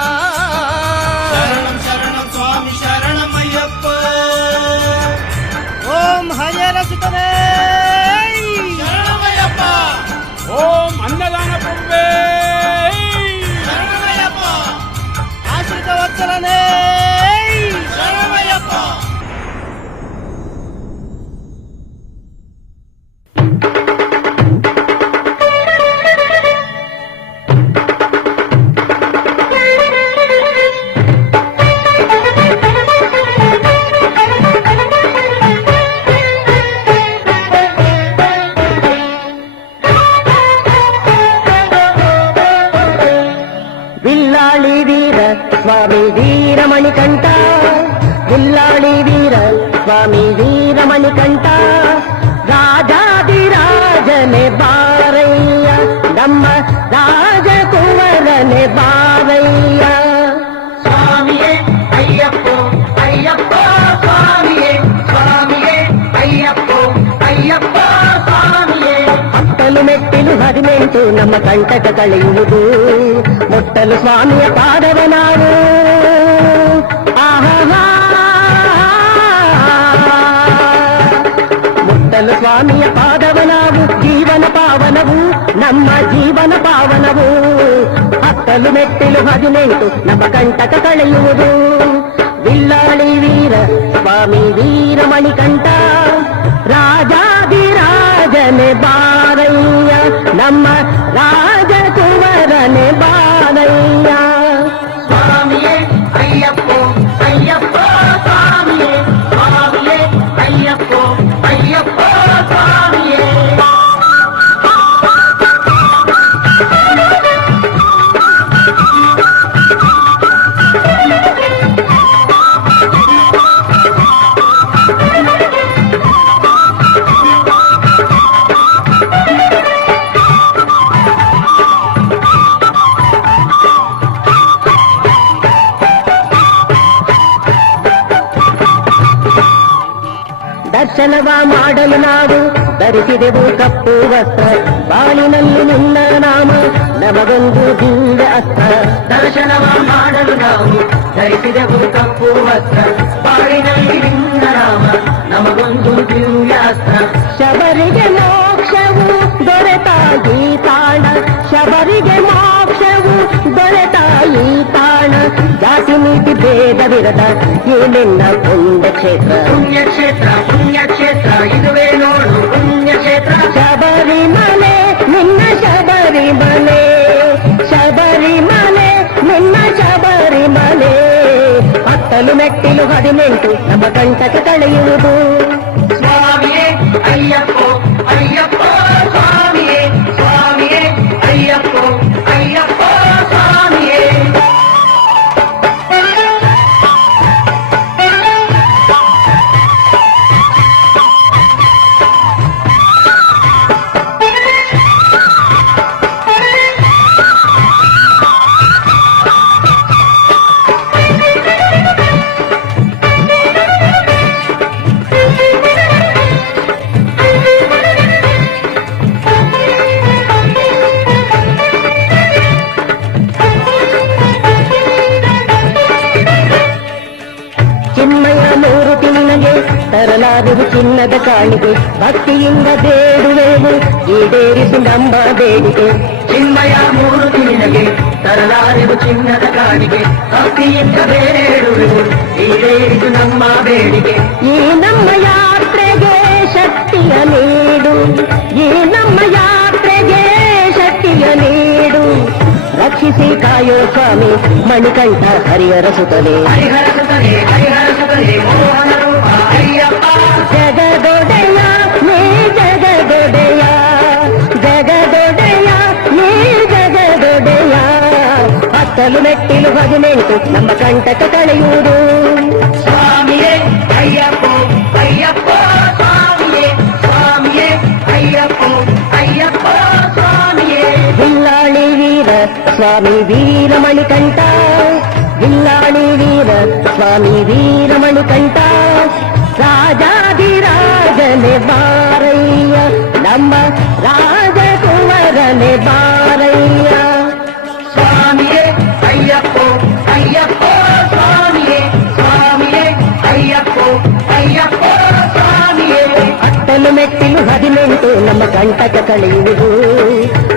ಶರಣಂ ಶರಣಂ ಸ್ವಾಮಿ ಶರಣಮಯ್ಯಪ್ಪ ಓಂ ಹರಿಹರ ಸುತನೇ ಶರಣಮಯ್ಯಪ್ಪ ಓಂ ಅನ್ನದಾನ ಪ್ರಭುವೇ ಶರಣಮಯ್ಯಪ್ಪ ಆಶ್ರಿತ ವತ್ಸಲನೇ ಶರಣಮಯ್ಯಪ್ಪ ವಿಲ್ಲಾಳಿ ವೀರ ಸ್ವಾಮಿ ವೀರಮಣಿಕಂಠ ವಿಲ್ಲಾಳಿ ವೀರ ಸ್ವಾಮಿ ವೀರಮಣಿಕಂಠ ರಾಜಾದಿರಾಜನೆ ಬಾರಯ್ಯ ನಮ್ಮ ರಾಜಕುವರನೆ ಬಾರಯ್ಯ ಸ್ವಾಮಿಯೇ ಅಯ್ಯಪ್ಪೋ ಅಯ್ಯಪ್ಪ ಸ್ವಾಮಿಯೇ ಸ್ವಾಮಿಯೇ ಅಯ್ಯಪ್ಪೋ ಅಯ್ಯಪ್ಪ ಸ್ವಾಮಿಯೇ ಹತ್ತಲು ಮೆಟ್ಟಿಲು 18 ನಮ್ಮ ಕಂಟಕ ಕಳೆಯುವುದು ಮುಟ್ಟಲು ಸ್ವಾಮಿಯ ಪಾದವ ನಾವು ಆಹಾ ಮುಟ್ಟಲು ಸ್ವಾಮಿಯ ಪಾದವ ನಾವು ಜೀವನ ಪಾವನವು ನಮ್ಮ ಜೀವನ ಪಾವನವು ಹತ್ತಲು ಮೆಟ್ಟಿಲು 18 ನಮ್ಮ ಕಂಟಕ ಕಳೆಯುವುದು ವಿಲ್ಲಾಳಿ ವೀರ ಸ್ವಾಮಿ ವೀರಮಣಿಕಂಠ ರಾಜಾದಿರಾಜನೆ ಬಾರಯ್ಯ ನಮ್ಮ ರಾಜಕುವರನೆ ಬಾರಯ್ಯ ಸ್ವಾಮಿಯೇ ಅಯ್ಯಪ್ಪೋ ಅಯ್ಯಪ್ಪ ಸ್ವಾಮಿಯೇ ಸ್ವಾಮಿಯೇ ಅಯ್ಯಪ್ಪೋ ಅಯ್ಯಪ್ಪ ಸ್ವಾಮಿಯೇ ದರ್ಶನವ ಮಾಡಲು ನಾವು ಧರಿಸಿದೆವು ಕಪ್ಪು ವಸ್ತ್ರ ಬಾಳಿನಲ್ಲಿ ನಿನ್ನ ನಾಮ ನಮಗೊಂದು ದಿವ್ಯ ಅಸ್ತ್ರ ದರ್ಶನವ ಮಾಡಲು ನಾವು ಧರಿಸಿದೆವು ಕಪ್ಪು ವಸ್ತ್ರ ಬಾಳಿನಲ್ಲಿ ನಿನ್ನ ನಾಮ ನಮಗೊಂದು ದಿವ್ಯ ಅಸ್ತ್ರ ಶಬರಿಗೆ ಮೋಕ್ಷವು ದೊರೆತಾಯಿ ತಾಣ ಶಬರಿಗೆ ಮೋಕ್ಷವು ದೊರೆತಾಯಿ ತಾಣ ಜಾತಿ ನೀತಿ ಭೇದವಿರದ ಈ ನಿನ್ನ ಪುಣ್ಯಕ್ಷೇತ್ರ ಪುಣ್ಯಕ್ಷೇತ್ರ ಪುಣ್ಯಕ್ಷೇತ್ರ ಇದುವೇ ನೋಡು ಪುಣ್ಯಕ್ಷೇತ್ರ ಶಬರಿಮಲೆ ನಿನ್ನ ಶಬರಿಮಲೆ ಶಬರಿಮಲೆ ನಿನ್ನ ಶಬರಿಮಲೆ ಹತ್ತಲು ಮೆಟ್ಟಿಲು 18 ನಮ್ಮ ಕಂಟಕ ಕಳೆಯುವುದು ಸ್ವಾಮಿಯೇ ಅಯ್ಯಪ್ಪೋ ಅಯ್ಯಪ್ಪ ಸ್ವಾಮಿಯೇ ಸ್ವಾಮಿಯೇ ಅಯ್ಯಪ್ಪೋ ಅಯ್ಯಪ್ಪ ಸ್ವಾಮಿಯೇ ತರಲಾಗುವುದು ಚಿನ್ನದ ಕಾಣಿಕೆ ಭಕ್ತಿಯಿಂದ ಬೇಡುವೆವು ಈಡೇರಿಸು ನಮ್ಮ ಬೇಡಿಕೆ ಚಿನ್ಮಯ ಮೂರ್ತಿ ನಿನಗೆ ತರಲಾಗುವುದು ಚಿನ್ನದ ಕಾಣಿಕೆ ಭಕ್ತಿಯಿಂದ ಬೇಡುವೆವು ಈಡೇರಿಸು ನಮ್ಮ ಬೇಡಿಕೆ ಈ ನಮ್ಮ ಯಾತ್ರೆಗೆ ಶಕ್ತಿಯ ನೀಡು ಈ ನಮ್ಮ ಯಾತ್ರೆಗೆ ಶಕ್ತಿಯ ನೀಡು ರಕ್ಷಿಸಿ ಕಾಯೋ ಸ್ವಾಮಿ ಮಣಿಕಂಠ ಹರಿಹರ ಸುತನೆ ಹರಿಹರ ಸುತನೆ ಹರಿಹರ ಸುತನೆ ಮೋಹನ ರೂಪ ಅಯ್ಯಪ್ಪ ಜಗದೊಡೆಯ ನೀ ಜಗದೊಡೆಯ ಜಗದೊಡೆಯ ನೀ ಜಗದೊಡೆಯ ಹತ್ತಲು ಮೆಟ್ಟಿಲು 18 ನಮ್ಮ ಕಂಟಕ ಕಳೆಯುವುದು ಸ್ವಾಮಿಯೇ ಅಯ್ಯಪ್ಪ ಅಯ್ಯಪ್ಪ ಸ್ವಾಮಿಯೇ ಸ್ವಾಮಿಯೇ ಅಯ್ಯಪ್ಪ ಸ್ವಾಮಿ ವೀರಮಣಿಕಂಠ ಬಿಲ್ಲಾಳಿ ವೀರ ಸ್ವಾಮಿ ವೀರಮಣಿಕಂಠ ರಾಜಾದಿರಾಜನೆ ಬಾರಯ್ಯ ನಮ್ಮ ರಾಜಕುವರನೆ ಬಾರಯ್ಯ ಸ್ವಾಮಿಯೇ ಅಯ್ಯಪ್ಪೋ ಅಯ್ಯಪ್ಪೋ ಸ್ವಾಮಿಯೇ ಸ್ವಾಮಿಯೇ ಅಯ್ಯಪ್ಪೋ ಅಯ್ಯಪ್ಪೋ ಸ್ವಾಮಿಯೇ ಅಟ್ಟಲು ಮೆಟ್ಟಿಲು 18 ನಮ್ಮ ಕಂಟಕ ಕಳೆಯುವುದು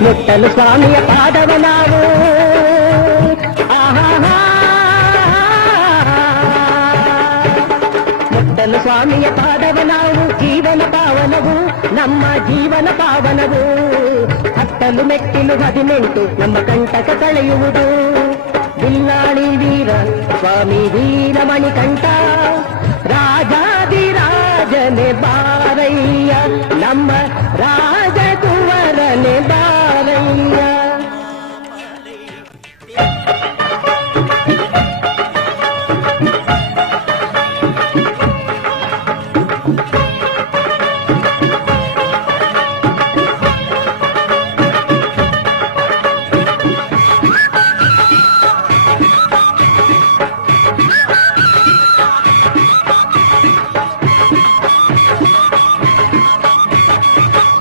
ಮುಟ್ಟಲು ಸ್ವಾಮಿಯ ಪಾದವ ನಾವು ಮುಟ್ಟಲು ಸ್ವಾಮಿಯ ಪಾದವ ನಾವು ಜೀವನ ಪಾವನವು ನಮ್ಮ ಜೀವನ ಪಾವನವು ಹತ್ತಲು ಮೆಟ್ಟಿಲು 18 ನಮ್ಮ ಕಂಟಕ ಕಳೆಯುವುದು ಬಿಲ್ಲಾಳಿ ವೀರ ಸ್ವಾಮಿ ವೀರಮಣಿಕಂಠ ರಾಜಾದಿರಾಜನೆ ಬಾರಯ್ಯ ನಮ್ಮ ರಾಜಕುವರನೆ ಬಾರಯ್ಯ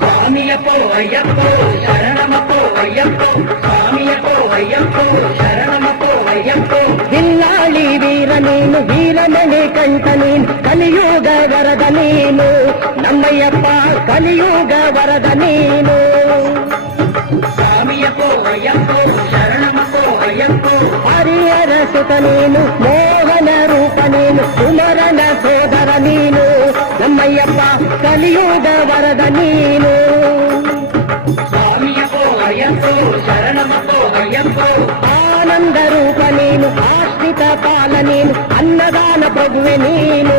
ಸ್ವಾಮಿಯಪ್ಪೋ ಅಯ್ಯಪ್ಪೋ ಶರಣಮಪ್ಪೋ ಅಯ್ಯಪ್ಪೋ ಸ್ವಾಮಿಯಪ್ಪೋ ಅಯ್ಯಪ್ಪೋ ಶರಣಮಪ್ಪೋ ಅಯ್ಯಪ್ಪೋ ಬಿಲ್ಲಾಳಿ ವೀರ ನೀನು ವೀರಮಣಿ ಕಂಠ ನೀನು ಕಲಿಯುಗ ವರದ ನೀನು ನಮ್ಮಯ್ಯಪ್ಪ ಕಲಿಯುಗ ವರದ ನೀನು ಸ್ವಾಮಿಯಪ್ಪೋ ಅಯ್ಯಪ್ಪೋ ಶರಣಮಪ್ಪೋ ಅಯ್ಯಪ್ಪೋ ಹರಿಹರ ಸುತ ನೀನು ಮೋಹನ ರೂಪ ನೀನು ಕುಮರನ ಸೋದರ ನೀನು ನಮ್ಮಯ್ಯಪ್ಪ ಕಲಿಯುಗ ವರದ ನೀನು ಸ್ವಾಮಿಯಪ್ಪೋ ಅಯ್ಯಪ್ಪೋ ಶರಣಮಪ್ಪೋ ಅಯ್ಯಪ್ಪೋ ಆನಂದ ರೂಪ ನೀನು ಆಶ್ರಿತ ಪಾಲ ನೀನು ಅನ್ನದಾನ ಪ್ರಭುವೆ ನೀನು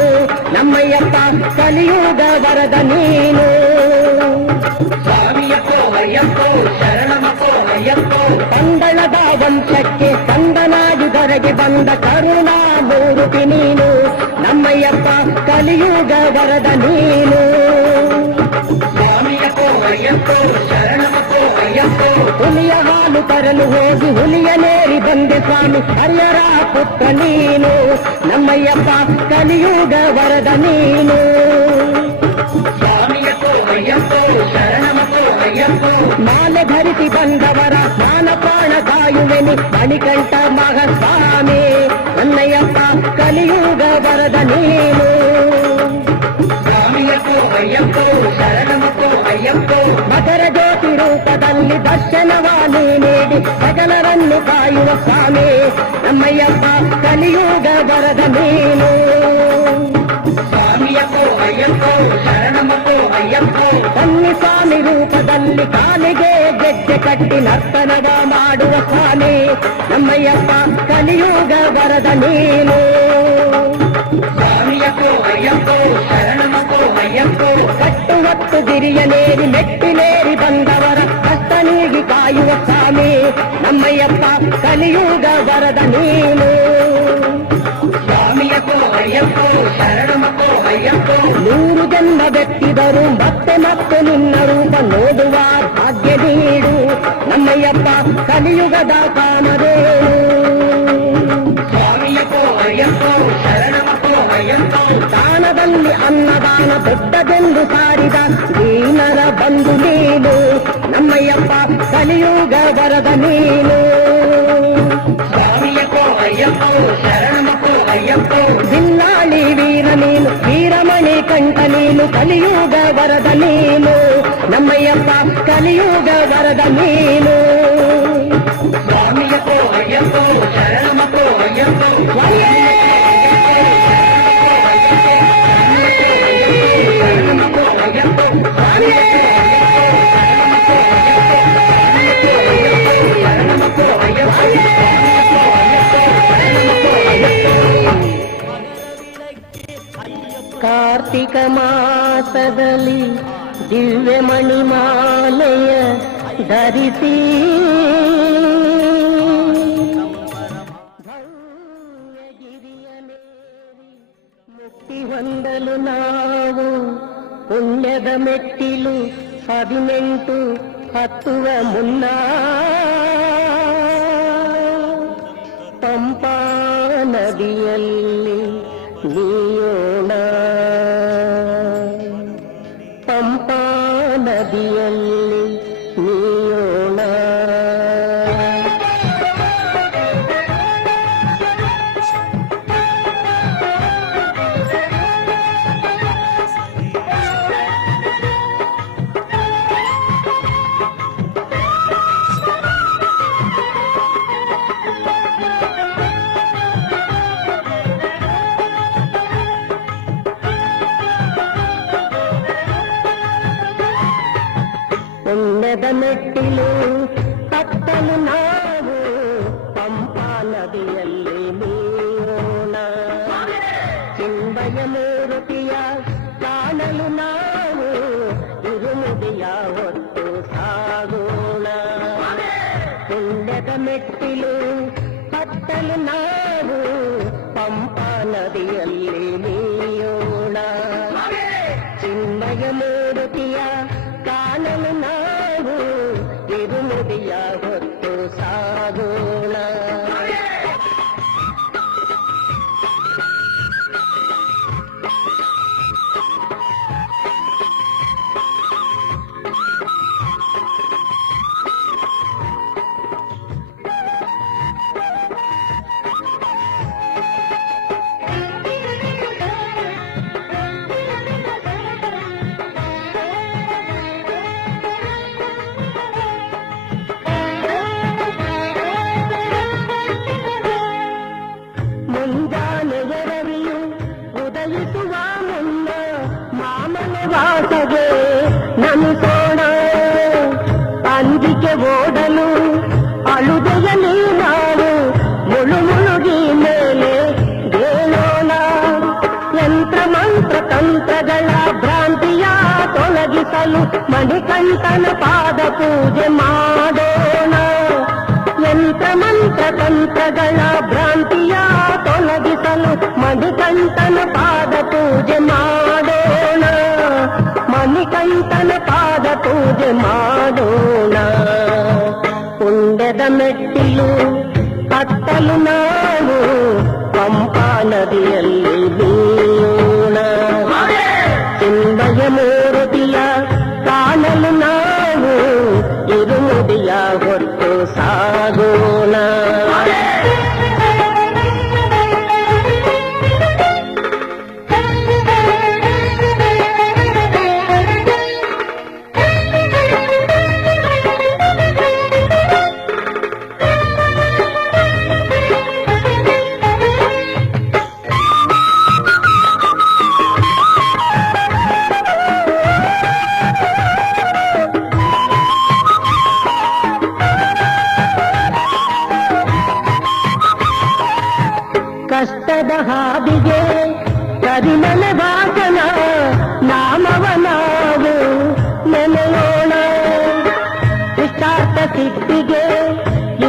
ನಮ್ಮಯ್ಯಪ್ಪ ಕಲಿಯುಗ ವರದ ನೀನು ಸ್ವಾಮಿಯಪ್ಪೋ ಅಯ್ಯಪ್ಪೋ ಶರಣಮಪ್ಪೋ ಅಯ್ಯಪ್ಪೋ ಕಂದಳದ ವಂಶಕ್ಕೆ ಕಂದನಾಗಿ ಬಂದ ಕರುಣಾಮೂರ್ತಿ ನೀನು ನಮ್ಮಯ್ಯಪ್ಪ ಕಲಿಯುಗ ವರದ ನೀನು ಸ್ವಾಮಿಯಪ್ಪೋ ಅಯ್ಯಪ್ಪೋ ಶರಣಮಪ್ಪೋ ಅಯ್ಯಪ್ಪೋ ಹುಲಿಯ ಹಾಲು ತರಲು ಹೋಗಿ ಹುಲಿಯ ನೇರಿ ಬಂದೆ ಸ್ವಾಮಿ ಹರಿಯರ ಪುತ್ರ ನೀನು ನಮ್ಮಯ್ಯಪ್ಪ ಕಲಿಯುಗ ವರದ ನೀನು ಸ್ವಾಮಿಯಪ್ಪೋ ಅಯ್ಯಪ್ಪೋ ಶರಣಮಪ್ಪೋ ಅಯ್ಯಪ್ಪೋ ಮಾಲೆ ಧರಿಸಿ ಬಂದವರ ಮಾನ ಪ್ರಾಣ ಕಾಯುವೆನಿ ಮಣಿಕಂಠ ಮಹಾಸ್ವಾಮಿ ನನ್ನಯ್ಯಪ್ಪ ಕಲಿಯುಗ ವರದ ನೀನು ಸ್ವಾಮಿಯಪ್ಪೋ ಅಯ್ಯಪ್ಪೋ ಶರಣಮಪ್ಪೋ ಅಯ್ಯಪ್ಪೋ ಮಕರ ಜ್ಯೋತಿ ರೂಪದಲ್ಲಿ ದರ್ಶನವ ನೀಡಿ ಸಕಲರನ್ನು ಕಾಯುವ ಸ್ವಾಮಿ ನಮ್ಮಯ್ಯಪ್ಪ ಕಲಿಯುಗ ವರದ ನೀನು ಸ್ವಾಮಿಯಪ್ಪೋ ಅಯ್ಯಪ್ಪೋ ಶರಣಮಪ್ಪೋ ಅಯ್ಯಪ್ಪೋ ಕನ್ನಿ ಸ್ವಾಮಿ ರೂಪದಲ್ಲಿ ಕಾಲಿಗೆ ಗೆಜ್ಜೆ ಕಟ್ಟಿ ನರ್ತನವ ಮಾಡುವ ಸ್ವಾಮಿ ನಮ್ಮಯ್ಯಪ್ಪ ಕಲಿಯುಗ ವರದ ನೀನು ಸ್ವಾಮಿಯಪ್ಪೋ ಅಯ್ಯಪ್ಪೋ ಶರಣಮಪ್ಪೋ ಅಯ್ಯಪ್ಪೋ ಕಟ್ಟುವತ್ತು ಗಿರಿಯನೇರಿ ಮೆಟ್ಟಿಲೇರಿ ಬಂದವರ ಕಷ್ಟ ನೀಗಿ ಕಾಯುವ ಸ್ವಾಮಿ ನಮ್ಮಯ್ಯಪ್ಪ ಕಲಿಯುಗ ವರದ ನೀನು ಸ್ವಾಮಿಯಪ್ಪೋ ಅಯ್ಯಪ್ಪೋ ಶರಣಮಪ್ಪೋ ಅಯ್ಯಪ್ಪೋ 100 ಜನ್ಮ ವ್ಯಕ್ತಿದರು ಮತ್ತೆ ಮತ್ತೆ ನಿನ್ನ ರೂಪ ನೋಡುವ ಭಾಗ್ಯ ನೀಡು ನಮ್ಮಯ್ಯಪ್ಪ ಕಲಿಯುಗದ ಕಾಮಧೇನು ಸ್ವಾಮಿಯಪ್ಪೋ ಅಯ್ಯಪ್ಪೋ ಶರಣಮಪ್ಪೋ ಅಯ್ಯಪ್ಪೋ ದಾನದಲ್ಲಿ ಅನ್ನದಾನ ದೊಡ್ಡದೆಂದು ಸಾರಿದ ದೀನರ ಬಂಧು ನೀನು ನಮ್ಮಯ್ಯಪ್ಪ ಕಲಿಯುಗ ವರದ ನೀನು ಸ್ವಾಮಿಯಪ್ಪೋ ಅಯ್ಯಪ್ಪೋ ಶರಣಮಪ್ಪೋ ಅಯ್ಯಪ್ಪೋ ಬಿಲ್ಲಾಳಿ ವೀರ ನೀನು ವೀರಮಣಿ ಕಂಠ ನೀನು ಕಲಿಯುಗ ವರದ ನೀನು ನಮ್ಮಯ್ಯಪ್ಪ ಕಲಿಯುಗ ವರದ ನೀನು ಸ್ವಾಮಿಯಪ್ಪೋ ಅಯ್ಯಪ್ಪೋ ಶರಣಮಪ್ಪೋ ಅಯ್ಯಪ್ಪೋ ಶರಣಮಪ್ಪೋ ಅಯ್ಯಪ್ಪೋ ಶರಣಮಪ್ಪೋ ಅಯ್ಯಪ್ಪೋ ಕಾರ್ತಿಕ ಮಾಸದಲ್ಲಿ ದಿವ್ಯ ಮಣಿಮಾಲೆಯ ಧರಿಸಿ ಮುಕ್ತಿ ಹೊಂದಲು ನಾವು ಪುಣ್ಯದ ಮೆಟ್ಟಿಲು 18 ಹತ್ತುವ ಮುನ್ನ ನದಿಯಲ್ಲಿ ನೀಯೋಣ, ಪಂಪಾ ನದಿಯಲ್ಲಿ ನೀಯೋಣ. ಪುಣ್ಯದ ಮೆಟ್ಟಿಲು ಹತ್ತಲು ನಾವು ಪಂಪಾ ನದಿಯಲ್ಲಿ ನೀಯೋಣ, ಚಿಂಬಯ ಮೂರುತಿಯ ಕಾಣಲು ನಾವು ಇರುಮುಡಿಯ ಹೊತ್ತು ಸಾಗೋಣ. ಪುಣ್ಯದ ಮೆಟ್ಟಿಲು ಹತ್ತಲು ನಾವು ಪಂಪಾ ನದಿಯಲ್ಲಿ ನೀಯೋಣ, ಚಿನ್ಮಯ ಮೂರುತಿಯ ಕಾಣಲು ನಾವು ಇರುಮುಡಿಯ ಹೊತ್ತು ಸಾಗೋಣ. ಮುಂಜಾನೆಯರವಿಯು ಉದಯಿಸುವ ಮುನ್ನ ಮಾಮನ ವಾಸಗೆ ನಮಿಸೋಣ, ಅಂಜಿಕೆ ಓಡಲು ಅಳುದೆಯಲಿ ನಾವು ಮುಳುಗಿ ಮೇಲೆ ಹೇಳೋಣ. ಯಂತ್ರ ಮಂತ್ರ ತಂತ್ರಗಳ ಭ್ರಾಂತಿಯ ತೊಲಗಿಸಲು ಮಣಿಕಂಠನ ಪಾದ ಪೂಜೆ ಮಾಡೋಣ. ಯಂತ್ರ ಮಂತ್ರ ತಂತ್ರಗಳ ಭ್ರಾಂತಿಯ ತೊಲಗಿಸಲು ಮಣಿಕಂಠನ ಪಾದ ಪೂಜೆ ಮಾಡೋಣ, ಮಣಿಕಂಠನ ಪಾದ ಪೂಜೆ ಮಾಡೋಣ. ಪುಣ್ಯದ ಮೆಟ್ಟಿಲು ಹತ್ತಲು ನಾವು ಪಂಪಾ ನದಿಯಲ್ಲಿ ನೀಯೋಣ, ಚಿಂಬಯ ಮೂರುತಿಯ ಕಾಣಲು ನಾವು ಇರುಮುಡಿಯ ಹೊತ್ತು ಸಾಗೋಣ. ಕಷ್ಟದ ಹಾದಿಗೆ ಕರಿಮಲ ವಾಸನ ನಾಮವ ನಾವು ನೆನೆಯೋಣ, ಇಷ್ಟಾರ್ಥ ಸಿದ್ಧಿಗೆ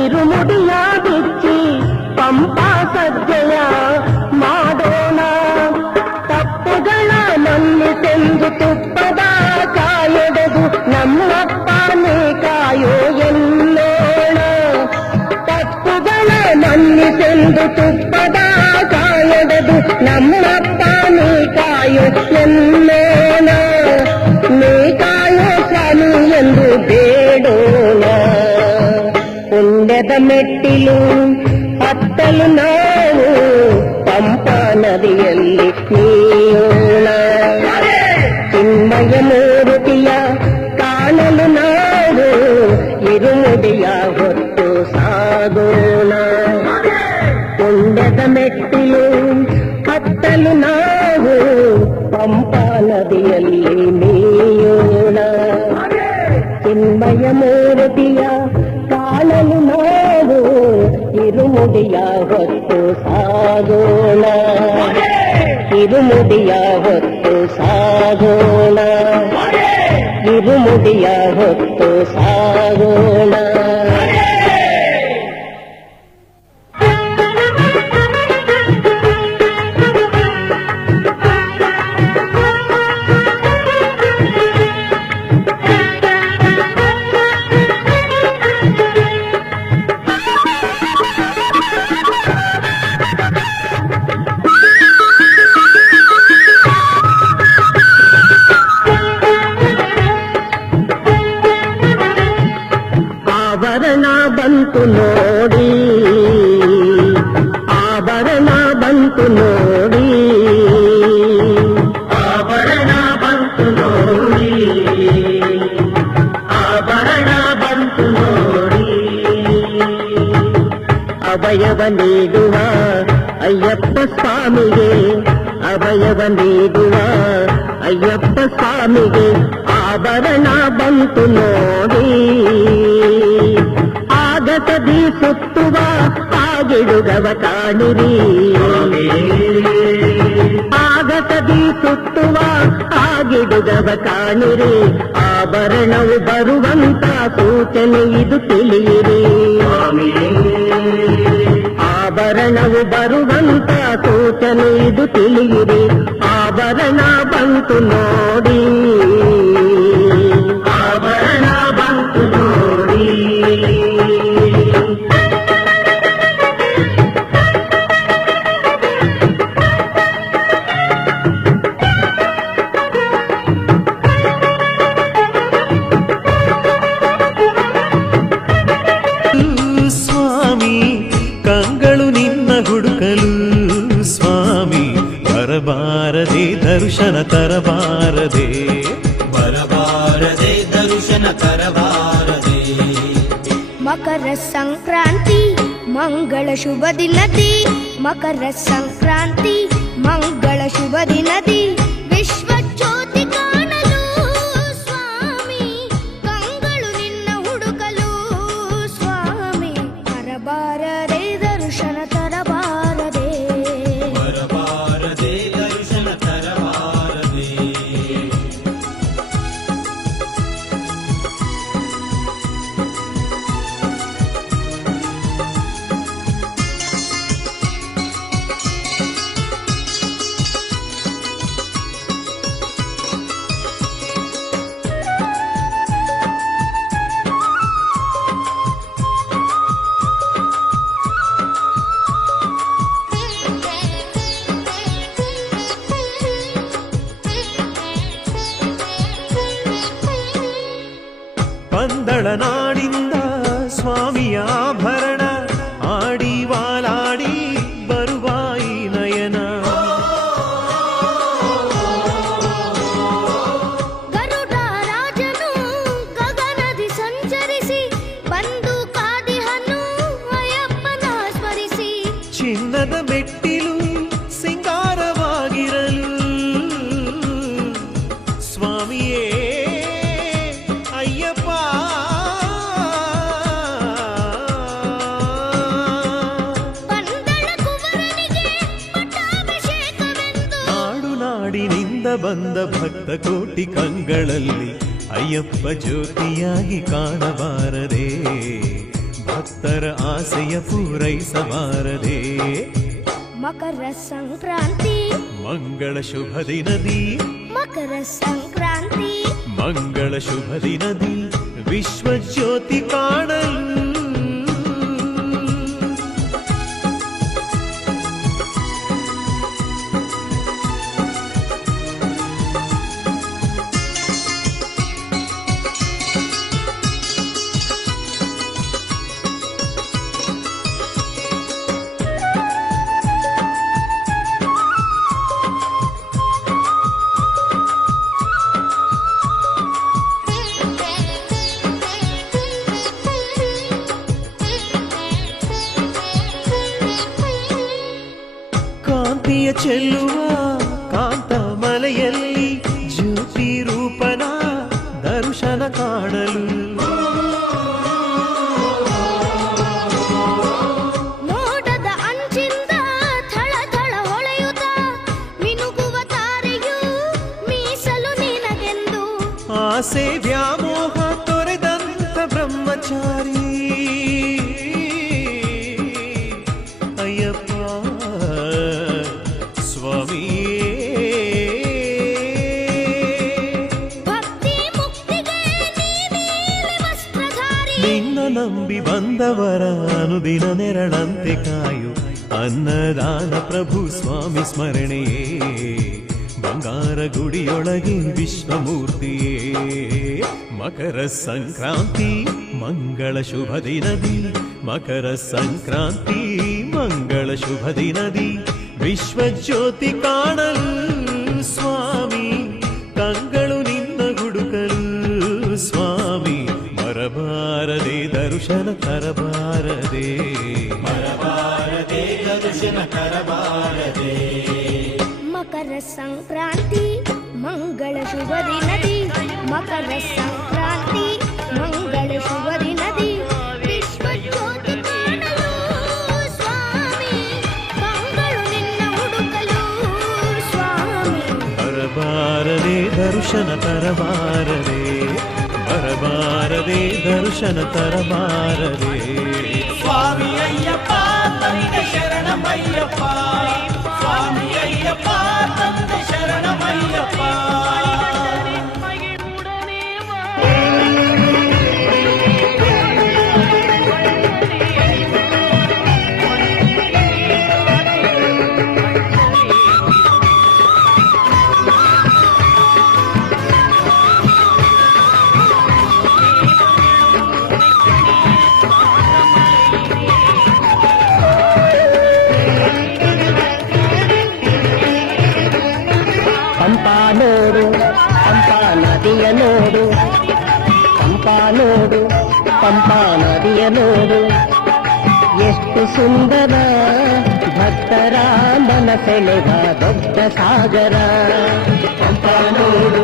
ಇರುಮುಡಿಯ ಬಿಚ್ಚಿ ಪಂಪಾ ಸಜ್ಜೆಯ ಮಾಡೋಣ. ತಪ್ಪುಗಳ ಮನ್ನಿಸೆಂದು ತುಪ್ಪದ ಕಾಯೊಡೆದು ನಮ್ಮಪ್ಪನೇ ಕಾಯೋ ಎನ್ನೋಣ. ತಪ್ಪುಗಳ ಮನ್ನಿಸೆಂದು ತುಪ್ಪದ ಕಾಯೊಡೆದು ನಮ್ಮಪ್ಪನೇ ಕಾಯೋ ಎನ್ನೋಣ. ನೀ ಕಾಯೋ ಸ್ವಾಮಿ ಎಂದು ಬೇಡೋಣ. ಪುಣ್ಯದ ಮೆಟ್ಟಿಲು ಹತ್ತಲು ನಾವು ಪಂಪಾ ನದಿಯಲ್ಲಿ ನೀಯೋಣ, ಚಿನ್ಮಯ ಮೂರುತಿಯ ಕಾಣಲು ನಾವು ಇರುಮುಡಿಯ ಹೊತ್ತು ಸಾಗೋಣ. ಪುಣ್ಯದ ಮೆಟ್ಟಿಲು ಹತ್ತಲು ನಾವು ಪಂಪಾ ನದಿಯಲ್ಲಿ ನೀಯೋಣ, ಚಿನ್ಮಯ ಮೂರುತಿಯ ಕಾಣಲು ನಾವು ಇರುಮುಡಿಯ ಹೊತ್ತು ಸಾಗೋಣ, ಇರುಮುಡಿಯ ಹೊತ್ತು ಸಾಗೋಣ, ಇರುಮುಡಿಯ ಹೊತ್ತು ಸಾಗೋಣ. ಬಂತು ನೋಡಿ, ಆಭರಣ ಬಂತು ನೋಡಿ, ಆಭರಣ ಬಂತು ನೋಡಿ, ಆಭರಣ ಬಂತು ನೋಡಿ. ಅಭಯವ ನೀಡುವ ಅಯ್ಯಪ್ಪ ಸ್ವಾಮಿಗೆ, ಅಭಯವ ನೀಡುವ ಅಯ್ಯಪ್ಪ ಸ್ವಾಮಿಗೆ ಆಭರಣ ಬಂತು ನೋಡಿ. ಆಗಸದಿ ಸುತ್ತುವ ಆಗಿಡುಗವ ಕಾಣಿರಿ, ಆಗಸದಿ ಸುತ್ತುವ ಆಗಿಡುಗವ ಕಾಣಿರಿ. ಆಭರಣವು ಬರುವಂತ ಸೂಚನೆ ಇದು ತಿಳಿಯಿರಿ, ಆಭರಣವು ಬರುವಂತ ಸೂಚನೆ ಇದು ತಿಳಿಯಿರಿ. ಆಭರಣ ಬಂತು ನೋಡಿ, ಆಭರಣ ಬಂತು ನೋಡಿ. ಸ್ವಾಮಿ ಕಂಗಳು ನಿನ್ನ ಹುಡುಕಲು, ಸ್ವಾಮಿ ಬರಬಾರದೆ ದರ್ಶನ ತರಬಾರದೆ, ಬರಬಾರದೆ ದರ್ಶನ ತರಬಾರದೆ. ಮಕರ ಸಂಕ್ರಾಂತಿ ಮಂಗಳ ಶುಭ ದಿನದಿ, ಮಕರ ಸಂಕ್ರಾಂತಿ ಮಂಗಳ ಶುಭ ದಿನದಿ. ವಿಶ್ವ ಜ್ಯೋತಿ ಕಾಣಲು ಸ್ವಾಮಿ, ಕಂಗಳು ನಿನ್ನ ಹುಡುಕಲು ಸ್ವಾಮಿ. ಬರಬಾರದೆ ದರ್ಶನ ತರಬಾರದೆ, ಬರಬಾರದೆ ದರ್ಶನ ತರಬಾರದೆ. ಪಂದಳ ನಾಡಿಂದ ಸ್ವಾಮಿಯ ಆಭರಣ ಆಡಿ ವಾಲಾಡಿ ಬರುವ ಈ ನಯನ. ಗರುಡ ರಾಜನು ಗಗನದಿ ಸಂಚರಿಸಿ ಬಂದು ಕಾದಿಹನು ಅಯ್ಯಪ್ಪನ ಸ್ಮರಿಸಿ. ಚಿನ್ನದ ಮೆಟ್ಟಿಲು ಸಿಂಗಾರವಾಗಿರಲು ಸ್ವಾಮಿಯೇ ಅಯ್ಯಪ್ಪ. ಪಂದಳ ಕುವರನಿಗೆ ಪಟ್ಟಾಭಿಷೇಕವೆಂದು ನಾಡು ನಾಡಿನಿಂದ ಬಂದ ಭಕ್ತ ಕೋಟಿ ಕಂಗಳಲ್ಲಿ ಅಯ್ಯಪ್ಪ ಜ್ಯೋತಿಯಾಗಿ ಕಾಣಬಾರದೆ, ಭಕ್ತರ ಆಸೆಯ ಪೂರೈಸಬಾರದೆ. ಮಕರ ಸಂಕ್ರಾಂತಿ ಮಂಗಳ ಶುಭ ದಿನದಿ, ಮಕರ ಸಂಕ್ರಾಂತಿ ಮಂಗಳ ಶುಭ ದಿನದಿ ವಿಶ್ವ ಜ್ಯೋತಿ ಕಾಣಲು. ಕಾಂತಿಯ ಚೆಲ್ಲುವ ಕಾಂತ ಮಲೆಯಲ್ಲಿ ಜ್ಯೋತಿ ರೂಪನ ದರ್ಶನ ಕಾಣಲು. ಮೋಡದ ಅಂಚಿಂದ ಥಳ ಥಳ ಹೊಳೆಯುತ್ತ ಮಿನುಗುವ ತಾರೆಯು ಮೀಸಲು ನಿನಗೆಂದು. ಆಸೆ ವ್ಯಾಮೋಹ ತೊರೆದಂತ ಬ್ರಹ್ಮಚಾರಿ ಅಯ್ಯಪ್ಪ ಸ್ವಾಮಿಯೇ. ಭಕ್ತಿ ಮುಕ್ತಿಗೆ ನೀನೇ ವಸ್ತ್ರಧಾರಿ. ನಿನ್ನ ನಂಬಿ ಬಂದವರ ಅನುದಿನ ನೆರಳಂತೆ ಕಾಯು ಅನ್ನದಾನ ಪ್ರಭು ಸ್ವಾಮಿ ಸ್ಮರಣೆಯೇ. ಬಂಗಾರ ಗುಡಿಯೊಳಗೆ ವಿಶ್ವಮೂರ್ತಿಯೇ. ಮಕರ ಸಂಕ್ರಾಂತಿ ಮಂಗಳ ಶುಭ ದಿನದಿ ಮಕರ ಸಂಕ್ರಾಂತಿ ಮಂಗಳ ಶುಭ ದಿನದಿ ವಿಶ್ವಜ್ಯೋತಿ ಕಾಣಲು ಸ್ವಾಮಿ ಕಂಗಳು ನಿನ್ನ ಹುಡುಕಲು ಸ್ವಾಮಿ ಬರಬಾರದೆ ದರ್ಶನ ತರಬಾರದೆ ಬರಬಾರದೆ ದರ್ಶನ ತರಬಾರದೆ ಮಕರ ಸಂಕ್ರಾಂತಿ ಮಂಗಳ ಶುಭ ದಿನದಿ ಮಕರ ಸಂಕ್ರಾಂತಿ ಮಂಗಳ ಶುಭ ದಿನದಿ ವಿಶ್ವಜ್ಯೋತಿ ಕಾಣಲು ಸ್ವಾಮಿ ಕಂಗಳು ನಿನ್ನ ಹುಡುಕಲು ಸ್ವಾಮಿ ಬರಬಾರದೆ ದರ್ಶನ ತರಬಾರದೆ ಬರಬಾರದೆ ದರ್ಶನ ತರಬಾರದೆ ಸ್ವಾಮಿ ಅಯ್ಯಪ್ಪ ತಂದೆ ಶರಣಮಯ್ಯಪ್ಪ ಸ್ವಾಮಿ ಅಯ್ಯಪ್ಪ ತಂದೆ ಶರಣಮಯ್ಯಪ್ಪ ಪಂಪಾ ನೋಡು ಪಂಪಾ ನದಿಯ ನೋಡು ಪಂಪಾ ನೋಡು ಪಂಪಾ ನದಿಯ ನೋಡು ಎಷ್ಟು ಸುಂದರ ಭಕ್ತರ ಮನಸೆಳೆವ ದೊಡ್ಡ ಸಾಗರ ಪಂಪಾ ನೋಡು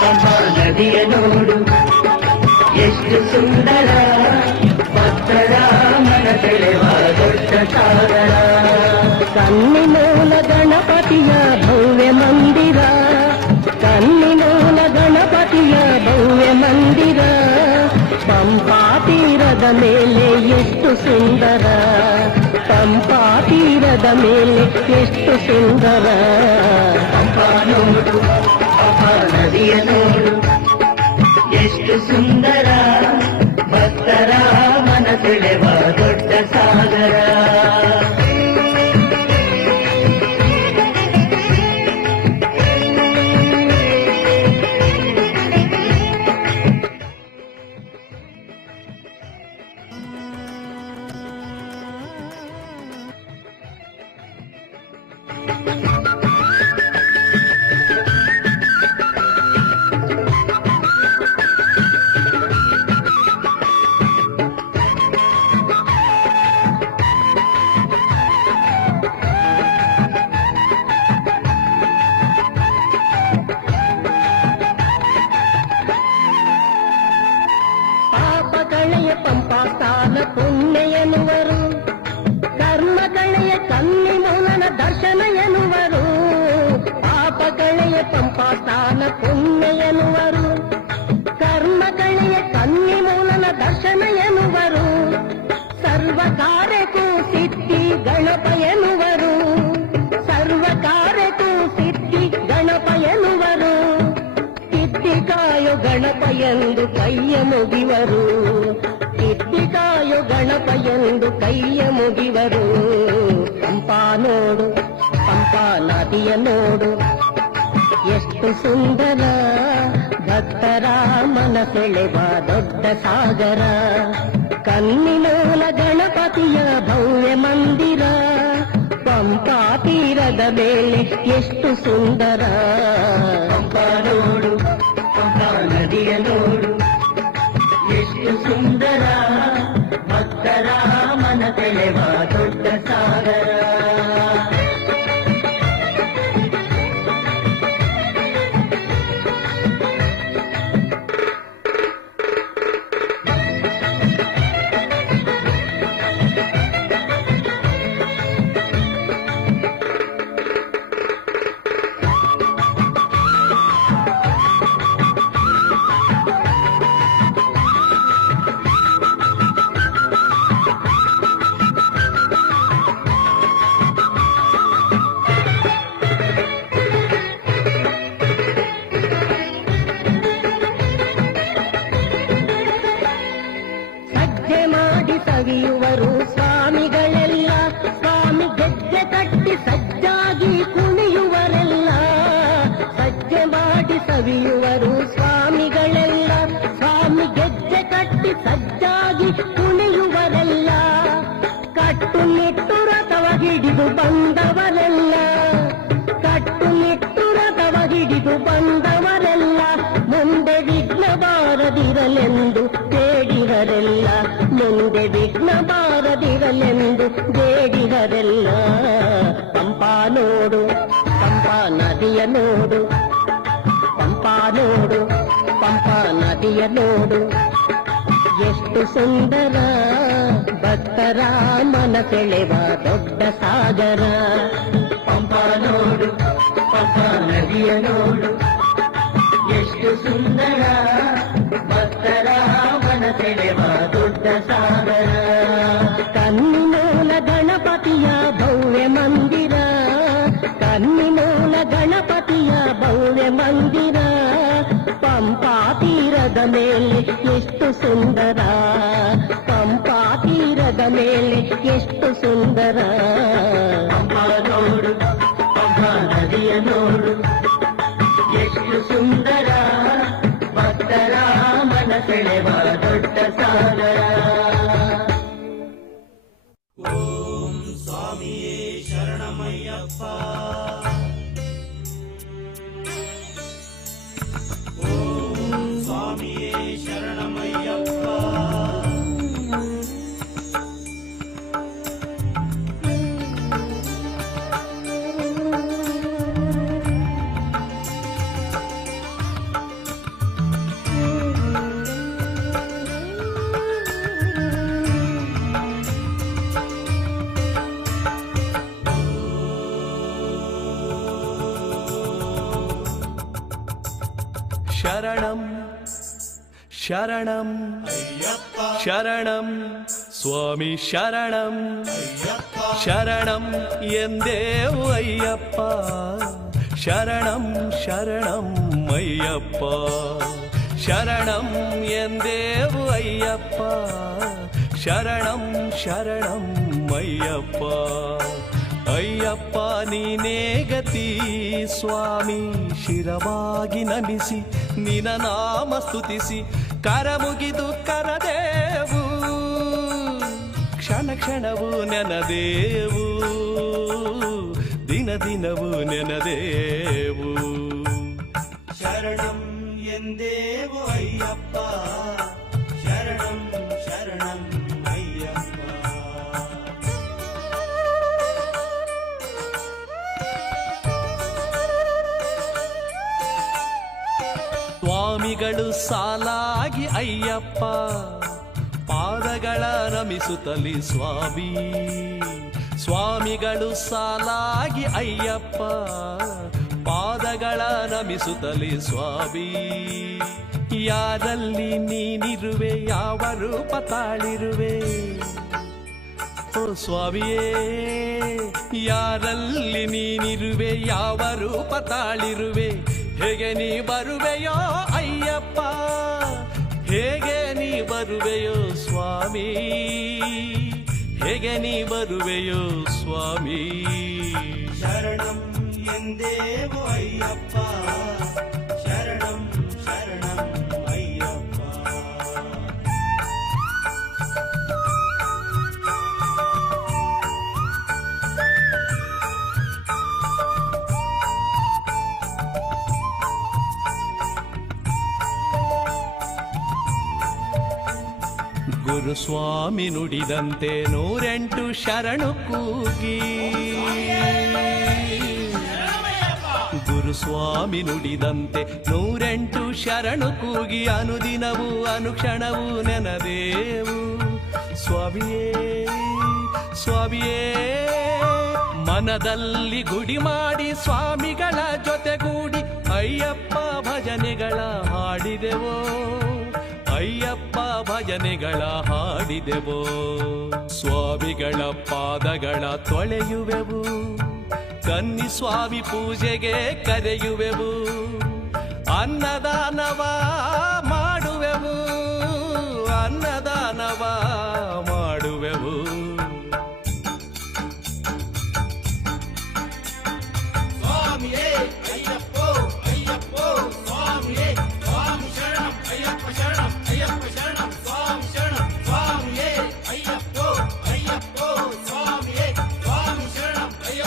ಪಂಪಾ ನದಿಯ ನೋಡು ಎಷ್ಟು ಸುಂದರ ಭಕ್ತರ ಮನಸೆಳೆವ ದೊಡ್ಡ ಸಾಗರ ಕನ್ನಿಮೂಲ ಗಣಪತಿಯ ಭವ್ಯ ಮಂದಿರ ಕನ್ನಿಮೂಲ ಗಣಪತಿಯ ಭವ್ಯ ಮಂದಿರ ಪಂಪಾ ತೀರದ ಮೇಲೆ ಎಷ್ಟು ಸುಂದರ ಪಂಪಾ ತೀರದ ಮೇಲೆ ಎಷ್ಟು ಸುಂದರ ಪಂಪಾ ನೋಡು ಪಂಪಾ ನದಿಯ ನೋಡು ಎಷ್ಟು ಸುಂದರ ಭಕ್ತರ ಮನಸೆಳೆವ ದೊಡ್ಡ ಸಾಗರ ಪಂಪಾ ಸ್ಥಾನ ಪುಣ್ಯ ಎನ್ನುವರು ಕರ್ಮಗಳೆಯ ಕನ್ನಿಮೂಲನ ದರ್ಶನ ಎನ್ನುವರು ಪಾಪಗಳೆಯ ಪಂಪಾ ಸ್ಥಾನ ಪುಣ್ಯ ಎನ್ನುವರು ಕರ್ಮಗಳೆಯ ಕನ್ನಿಮೂಲನ ದರ್ಶನ ಎನ್ನುವರು ಸರ್ವ ಕಾರ್ಯಕ್ಕೂ ಸಿದ್ಧಿ ಗಣಪ ಎನ್ನುವರು ಸರ್ವ ಕಾರ್ಯಕ್ಕೂ ಸಿದ್ಧಿ ಗಣಪ ಎನ್ನುವರು ಸಿದ್ಧಿಕಾಯೋ ಗಣಪ ಎಂದು ಕೈಯ ಮುಗಿವರು ಸಿದ್ಧಿಕಾಯೋ ಗಣಪ ಎಂದು ಕೈಯ ಮುಗಿವರು ಪಂಪಾ ನೋಡು ಪಂಪಾ ನದಿಯ ನೋಡು ಎಷ್ಟು ಸುಂದರ ಭಕ್ತರ ಮನಸೆಳೆವ ದೊಡ್ಡ ಸಾಗರ ಕನ್ನಿಮೂಲ ಗಣಪತಿಯ ಭವ್ಯ ಮಂದಿರ ಪಂಪಾ ತೀರದ ಮೇಲೆ ಎಷ್ಟು ಸುಂದರ ಪಂಪಾ ನೋಡು ಪಂಪಾ ನದಿಯ ನೋಡು ಎಷ್ಟು ಸುಂದರ ಭಕ್ತರ ಮನಸೆಳೆವ ದೊಡ್ಡ ಸಾಗರ ಸವಿಯುವರು ಸ್ವಾಮಿಗಳೆಲ್ಲ ಸ್ವಾಮಿ ಗೆಜ್ಜೆ ಕಟ್ಟಿ ಸಜ್ಜಾಗಿ ಕುಣಿಯುವರೆಲ್ಲ ಸಜ್ಜೆ ಮಾಡಿ ಸವಿಯುವರು ಸ್ವಾಮಿಗಳೆಲ್ಲ ಸ್ವಾಮಿ ಗೆಜ್ಜೆ ಕಟ್ಟಿ ಸಜ್ಜಾಗಿ ಕುಣಿಯುವರೆಲ್ಲ ಬಂದವರೆಲ್ಲ, ಕಟ್ಟುನಿಟ್ಟು ರಥವ ಹಿಡಿದು ಬಂದವರೆಲ್ಲ, ಮುಂದೆ ವಿಘ್ನ ಬಾರದಿರಲೆಂದು ಬೇಡಿದರೆಲ್ಲ, ಮುಂದೆ ವಿಘ್ನ ಬಾರದಿರಲೆಂದು ಬೇಡಿದರೆಲ್ಲ. ಪಂಪಾ ನೋಡು, ಪಂಪಾ ನದಿಯ ನೋಡು, ಪಂಪಾ ನೋಡು, ಪಂಪಾ ನದಿಯ ನೋಡು, ಎಷ್ಟು ಸುಂದರ ಭಕ್ತರ ಮನಸೆಳೆವ ದೊಡ್ಡ ಸಾಗರ. ಪಂಪಾ ನೋಡು, ಪಂಪಾ ನದಿಯ ನೋಡು, ಎಷ್ಟು ಸುಂದರ ಭಕ್ತರ ಮನಸೆಳೆವ ದೊಡ್ಡ ಸಾಗರ. ಕನ್ನಿಮೂಲ ಗಣಪತಿಯ ಭವ್ಯ ಮಂದಿರ, ಕನ್ನಿಮೂಲ ಗಣಪತಿಯ ಭವ್ಯ ಮಂದಿರ, ಪಂಪಾ ತೀರದ ಮೇಲೆ ಎಷ್ಟು ಸುಂದರ, ಪಂಪಾ ತೀರದ ಮೇಲೆ ಎಷ್ಟು ಸುಂದರ. ಪಂಪಾ ನೋಡು, ಪಂಪಾ ನದಿಯ ನೋಡು, ಎಷ್ಟು ಸುಂದರ ಭಕ್ತರ ಮನಸೆಳೆವ ದೊಡ್ಡ ಸಾಗರ. ಓಂ ಸ್ವಾಮಿಯೇ ಶರಣಮಯ್ಯಪ್ಪ, ಓಂ ಸ್ವಾಮಿಯೇ ಶರಣಮಯ್ಯಪ್ಪ. ಶರಣಂ ಶರಣಂ ಅಯ್ಯಪ್ಪ ಶರಣಂ ಸ್ವಾಮಿ ಶರಣಂ ಅಯ್ಯಪ್ಪ ಶರಣಂ ಎಂದೇವು ಅಯ್ಯಪ್ಪ, ಶರಣಂ ಶರಣಂ ಅಯ್ಯಪ್ಪ, ಶರಣಂ ಎಂದೇವು ಅಯ್ಯಪ್ಪ, ಶರಣಂ ಶರಣಂ ಅಯ್ಯಪ್ಪ. ಅಯ್ಯಪ್ಪ ನೀನೇ ಗತಿ ಸ್ವಾಮಿ, ಶಿರವಾಗಿ ನಮಿಸಿ ನಿನ ನಾಮ ಸ್ತುತಿಸಿ ಕರ ಮುಗಿದು ಕರದೇವು, ಕ್ಷಣ ಕ್ಷಣವು ನೆನದೇವು, ದಿನ ದಿನವೂ ನೆನದೇವು. ಶರಣಂ ಎಂದೇವು ಅಯ್ಯಪ್ಪ, ಶರಣಂ ಶರಣಂ ಅಯ್ಯಪ್ಪ. ಸ್ವಾಮಿಗಳು ಸಾಲಾಗಿ ಅಯ್ಯಪ್ಪ, ಪಾದಗಳ ನಮಿಸುತ್ತಲಿ ಸ್ವಾಮಿ, ಸ್ವಾಮಿಗಳು ಸಾಲಾಗಿ ಅಯ್ಯಪ್ಪ, ಪಾದಗಳ ನಮಿಸುತ್ತಲಿ ಸ್ವಾಮಿ. ಯಾರಲ್ಲಿ ನೀನಿರುವೆ, ಯಾವ ರೂಪ ತಾಳಿರುವೆ ಓ ಸ್ವಾಮಿಯೇ, ಯಾರಲ್ಲಿ ನೀನಿರುವೆ, ಯಾವ ರೂಪ ತಾಳಿರುವೆ, ಹೇಗೆ ನೀ ಬರುವೆಯೋ ಅಯ್ಯಪ್ಪ, ಹೇಗೆ ನೀ ಬರುವೆಯೋ ಸ್ವಾಮಿ, ಹೇಗೆ ನೀ ಬರುವೆಯೋ ಸ್ವಾಮಿ. ಶರಣಂ ಎಂದೇವು ಅಯ್ಯಪ್ಪ, ಶರಣಂ ಶರಣಂ ಅಯ್ಯಪ್ಪ. ಗುರುಸ್ವಾಮಿ ನುಡಿದಂತೆ 108 ಶರಣು ಕೂಗಿ, ಗುರುಸ್ವಾಮಿ ನುಡಿದಂತೆ 108 ಶರಣು ಕೂಗಿ, ಅನುದಿನವೂ ಅನುಕ್ಷಣವೂ ನೆನದೇವು ಸ್ವಾಮಿಯೇ ಸ್ವಾಮಿಯೇ. ಮನದಲ್ಲಿ ಗುಡಿ ಮಾಡಿ ಸ್ವಾಮಿಗಳ ಜೊತೆಗೂಡಿ ಅಯ್ಯಪ್ಪ ಭಜನೆಗಳ ಹಾಡಿದೆವೋ, ಅಯ್ಯಪ್ಪ ಭಜನೆಗಳ ಹಾಡಿದೆವೋ, ಸ್ವಾಮಿಗಳ ಪಾದಗಳ ತೊಳೆಯುವೆವು, ಕನ್ನಿ ಸ್ವಾಮಿ ಪೂಜೆಗೆ ಕರೆಯುವೆವು, ಅನ್ನದಾನವ ಮಾಡುವೆವು, ಅನ್ನದಾನವ ಮಾಡುವೆವು. ಸ್ವಾಮಿಯೇ ಅಯ್ಯಪ್ಪೋ ಅಯ್ಯಪ್ಪೋ ಸ್ವಾಮಿಯೇ, ಸ್ವಾಮಿ ಶರಣಂ ಅಯ್ಯಪ್ಪ ಶರಣಂ ಅಯ್ಯಪ್ಪ ಶರಣಂ ಸ್ವಾಮಿ ಶರಣಂ. ಸ್ವಾಮಿಯೇ ಅಯ್ಯಪ್ಪೋ ಅಯ್ಯಪ್ಪೋ ಸ್ವಾಮಿಯೇ, ಸ್ವಾಮಿ ಶರಣಂ ಅಯ್ಯಪ್ಪ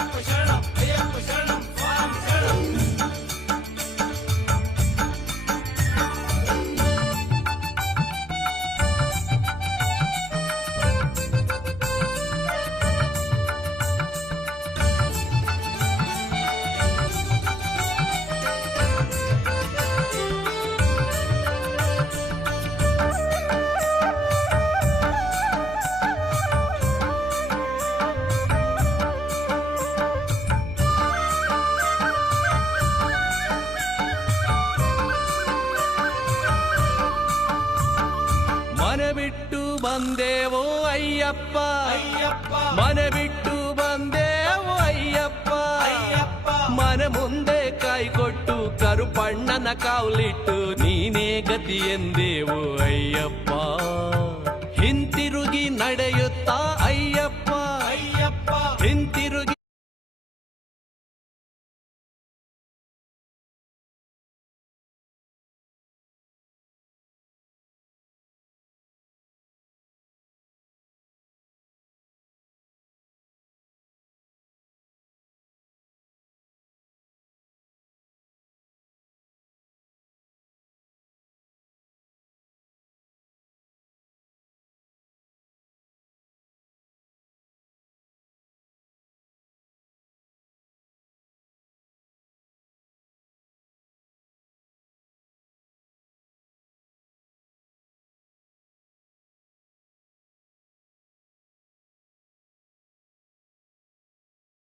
ಮನೆ ಬಿಟ್ಟು ಬಂದೇವೋ ಅಯ್ಯಪ್ಪ ಅಯ್ಯಪ್ಪ ಮನೆ ಬಿಟ್ಟು ಬಂದೇವೋ ಅಯ್ಯಪ್ಪ ಅಯ್ಯಪ್ಪ ಮನೆ ಮುಂದೆ ಕೈ ಕೊಟ್ಟು ಕರುಪಣ್ಣನ ಕಾವಲಿಟ್ಟು ನೀನೇ ಗತಿ ಎಂದೇವು ಅಯ್ಯಪ್ಪ ಹಿಂತಿರುಗಿ ನಡೆಯುತ್ತಾ ಅಯ್ಯಪ್ಪ ಅಯ್ಯಪ್ಪ ಹಿಂತಿರುಗಿ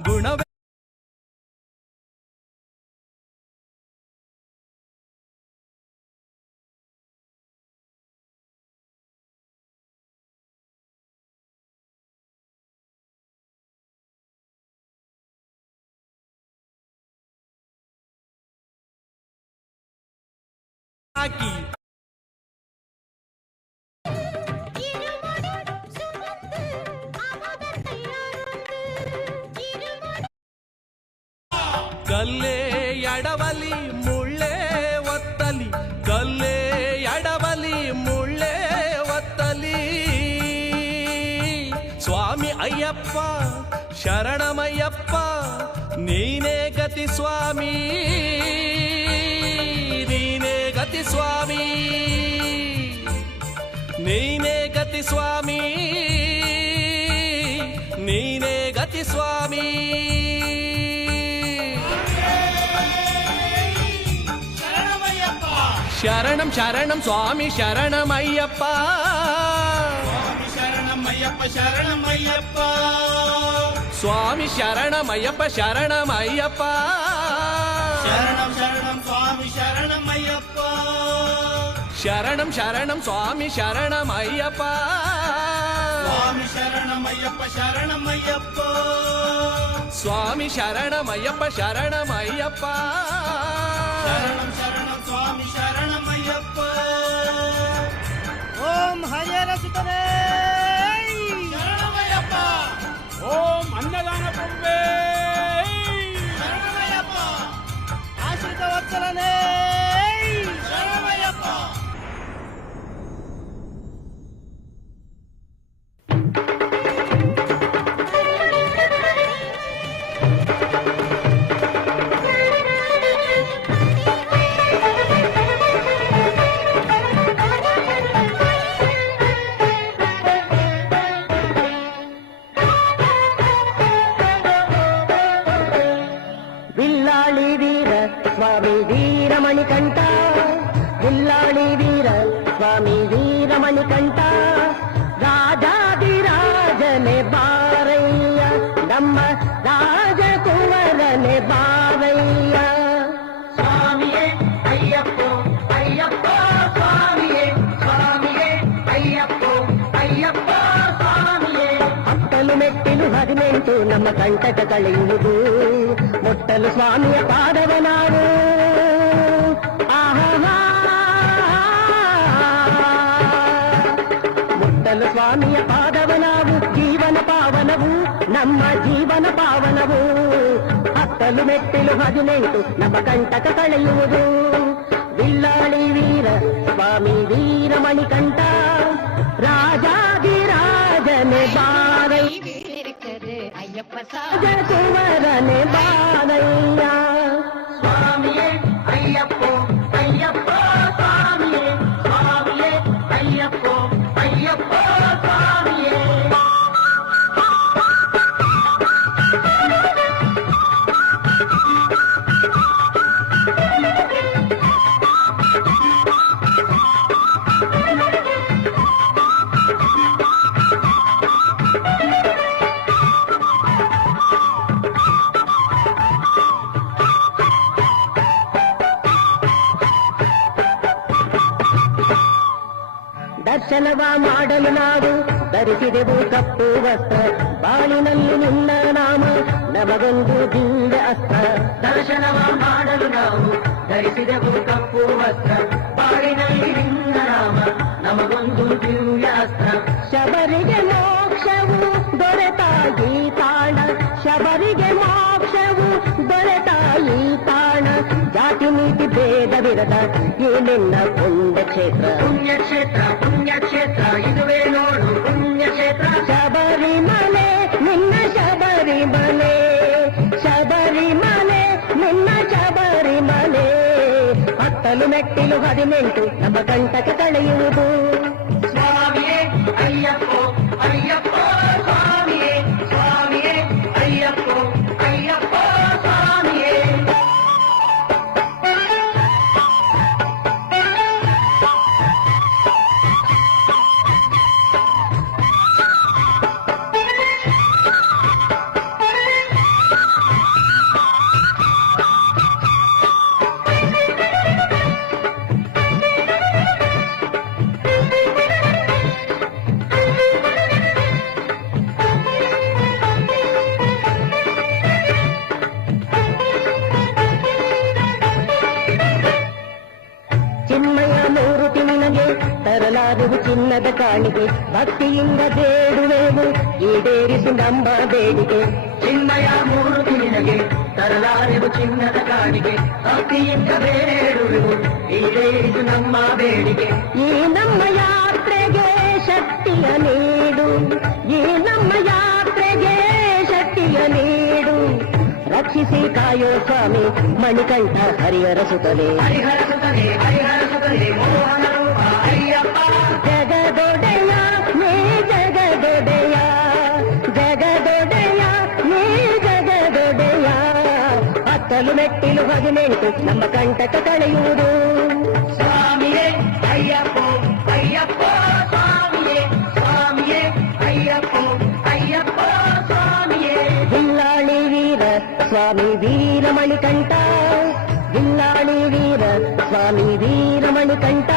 ಗುಣವೇ ಹಾಕಿ ಕಲ್ಲೇ ಎಡವಲಿ ಮುಳ್ಳೆ ಒತ್ತಲಿ ಕಲ್ಲೇ ಎಡವಲಿ ಮುಳ್ಳೆ ಒತ್ತಲಿ ಸ್ವಾಮಿ ಅಯ್ಯಪ್ಪ ಶರಣಮಯ್ಯಪ್ಪ ನೀನೇ ಗತಿ ಸ್ವಾಮಿ ನೀನೇ ಗತಿ ಸ್ವಾಮಿ ನೀನೇ ಗತಿ ಸ್ವಾಮಿ ನೀನೇ ಗತಿ ಸ್ವಾಮಿ ಶರಣಂ ಶರಣಂ ಸ್ವಾಮಿ ಶರಣಮಯ್ಯಪ್ಪ ಸ್ವಾಮಿ ಶರಣಮಯ್ಯಪ್ಪ ಶರಣಮಯ್ಯಪ್ಪ ಸ್ವಾಮಿ ಶರಣಮಯ್ಯಪ್ಪ ಶರಣಮಯ್ಯಪ್ಪ ಶರಣಂ ಶರಣಂ ಸ್ವಾಮಿ ಶರಣಮಯ್ಯಪ್ಪ ಶರಣಂ ಶರಣಂ ಸ್ವಾಮಿ ಶರಣಮಯ್ಯಪ್ಪ ಸ್ವಾಮಿ ಶರಣಮಯ್ಯಪ್ಪ ಶರಣಮಯ್ಯಪ್ಪ ಸ್ವಾಮಿ ಶರಣಮಯ್ಯಪ್ಪ ಶರಣಮಯ್ಯಪ್ಪ ಶರಣಂ ಶರಣಂ ಸ್ವಾಮಿ ಶರಣಮಯ್ಯಪ್ಪ ಓಂ ಹರಿಹರ ಸುತನೇ ಶರಣಮಯ್ಯಪ್ಪ ಓಂ ಅನ್ನದಾನ ಪ್ರಭುವೇ ಶರಣಮಯ್ಯಪ್ಪ ಆಶ್ರಿತ ವತ್ಸಲನೇ ಶರಣಮಯ್ಯಪ್ಪ ವಿಲ್ಲಾಳಿ ವೀರ ಸ್ವಾಮಿ ವೀರಮಣಿಕಂಠ ವಿಲ್ಲಾಳಿ ವೀರ ಸ್ವಾಮಿ ವೀರಮಣಿಕಂಠ ರಾಜಾದಿರಾಜನೆ ಬಾರಯ್ಯ ನಮ್ಮ ರಾಜಕುವರನೆ ಬಾರಯ್ಯ ಸ್ವಾಮಿಯೇ ಅಯ್ಯಪ್ಪ ಅಯ್ಯಪ್ಪ ಸ್ವಾಮಿಯೇ ಸ್ವಾಮಿಯೇ ಅಯ್ಯಪ್ಪ ಅಯ್ಯಪ್ಪ ಸ್ವಾಮಿಯೇ ಹತ್ತಲು ಮೆಟ್ಟಿಲು 18 ನಮ್ಮ ಕಂಟಕ ಕಳೆಯುವುದು ಮುಟ್ಟಲು ಸ್ವಾಮಿಯ ಪಾದವ ನಾವು ಮುಟ್ಟಲು ಸ್ವಾಮಿಯ ಪಾದವ ನಾವು ಜೀವನ ಪಾವನವು ನಮ್ಮ ಜೀವನ ಪಾವನವು ಹತ್ತಲು ಮೆಟ್ಟಿಲು 18 ನಮ್ಮ ಕಂಟಕ ಕಳೆಯುವುದು ವಿಲ್ಲಾಳಿ ವೀರ ಸ್ವಾಮಿ ವೀರಮಣಿಕಂಠ ರಾಜಾದಿರಾಜನೆ ಬಾರಯ್ಯ ರಾಜಕುವರನೆ ಬಾರಯ್ಯ ಸ್ವಾಮಿಯೇ ಅಯ್ಯಪ್ಪ ಅಯ್ಯಪ್ಪ ಸ್ವಾಮಿಯೇ ಸ್ವಾಮಿಯೇ ಅಯ್ಯಪ್ಪ ಅಯ್ಯಪ್ಪ ಸ್ವಾಮಿಯೇ ದರ್ಶನವ ಮಾಡಲು ನಾವು ಧರಿಸಿದೆವು ಕಪ್ಪು ವಸ್ತ್ರ, ಬಾಳಿನಲ್ಲಿ ನಿನ್ನ ನಾಮ ನಮಗೊಂದು ದಿವ್ಯ ಅಸ್ತ್ರ. ದರ್ಶನವ ಮಾಡಲು ನಾವು ಧರಿಸಿದೆವು ಕಪ್ಪು ವಸ್ತ್ರ, ಬಾಳಿನಲ್ಲಿ ನಿನ್ನ ನಾಮ ನಮಗೊಂದು ದಿವ್ಯ ಅಸ್ತ್ರ. ಶಬರಿಗೆ ಮೋಕ್ಷವು ದೊರೆತಾಯಿ ತಾಣ, ಶಬರಿಗೆ ಮೋಕ್ಷವು ದೊರೆತಾಯಿ ತಾಣ. ಜಾತಿ ನೀತಿ ಭೇದವಿರದ ಈ ನಿನ್ನ ಪುಣ್ಯಕ್ಷೇತ್ರ, ಪುಣ್ಯಕ್ಷೇತ್ರ ಪುಣ್ಯಕ್ಷೇತ್ರ ಇದುವೇ ನೋಡು ಪುಣ್ಯಕ್ಷೇತ್ರ. ಶಬರಿಮಲೆ ನಿನ್ನ ಶಬರಿಮಲೆ, ಶಬರಿಮಲೆ ನಿನ್ನ ಶಬರಿಮಲೆ. ಹತ್ತಲು ಮೆಟ್ಟಿಲು 18 ನಮ್ಮ ಕಂಟಕ ಕಳೆಯುವುದು. ಸ್ವಾಮಿಯೇ ಅಯ್ಯಪ್ಪೋ ಅಯ್ಯಪ್ಪೋ ಸ್ವಾಮಿಯೇ, ಸ್ವಾಮಿಯೇ ಅಯ್ಯಪ್ಪೋ ಅಯ್ಯಪ್ಪೋ ಸ್ವಾಮಿಯೇ. ಚಿನ್ಮಯ ಮೂರುತಿ ನಿನಗೆ ತರಲಾರುವು ಚಿನ್ನದ ಕಾಣಿಕೆ, ಭಕ್ತಿಯಿಂದ ಬೇಡುವೆವು ಈಡೇರಿಸು ನಮ್ಮ ಬೇಡಿಕೆ. ಚಿನ್ಮಯ ಮೂರುತಿ ನಿನಗೆ ತರಲಾರುವು ಚಿನ್ನದ ಕಾಣಿಕೆ, ಭಕ್ತಿಯಿಂದ ಬೇಡುವೆವು ಈಡೇರಿಸು ನಮ್ಮ ಬೇಡಿಕೆ. ಈ ನಮ್ಮ ಯಾತ್ರೆಗೆ ಶಕ್ತಿಯ ನೀಡು, ಈ ನಮ್ಮ ಯಾತ್ರೆಗೆ ಶಕ್ತಿಯ ನೀಡು. ರಕ್ಷಿಸಿ ಕಾಯೋ ಸ್ವಾಮಿ ಮಣಿಕಂಠ ಹರಿಹರ ಸುತನೆ, ಹರಿಹರ ಸುತನೆ ಹರಿಹರ ಸುತನೆ ಮೋಹನ ರೂಪ ಅಯ್ಯಪ್ಪ. ಜಗದೊಡೆಯ ನೀ ಜಗದೊಡೆಯ, ಜಗದೊಡೆಯ ನೀ ಜಗದೊಡೆಯ. ಹತ್ತಲು ಮೆಟ್ಟಿಲು 18 ನಮ್ಮ ಕಂಟಕ ಕಳೆಯುವುದು. ಸ್ವಾಮಿಯೇ ಅಯ್ಯಪ್ಪೋ ಅಯ್ಯಪ್ಪೋ ಸ್ವಾಮಿಯೇ, ಸ್ವಾಮಿಯೇ ಅಯ್ಯಪ್ಪೋ ಅಯ್ಯಪ್ಪೋ ಸ್ವಾಮಿಯೇ. ಬಿಲ್ಲಾಳಿ ವೀರ ಸ್ವಾಮಿ ವೀರಮಣಿಕಂಠ, ಬಿಲ್ಲಾಳಿ ವೀರ ಸ್ವಾಮಿ ವೀರಮಣಿಕಂಠ.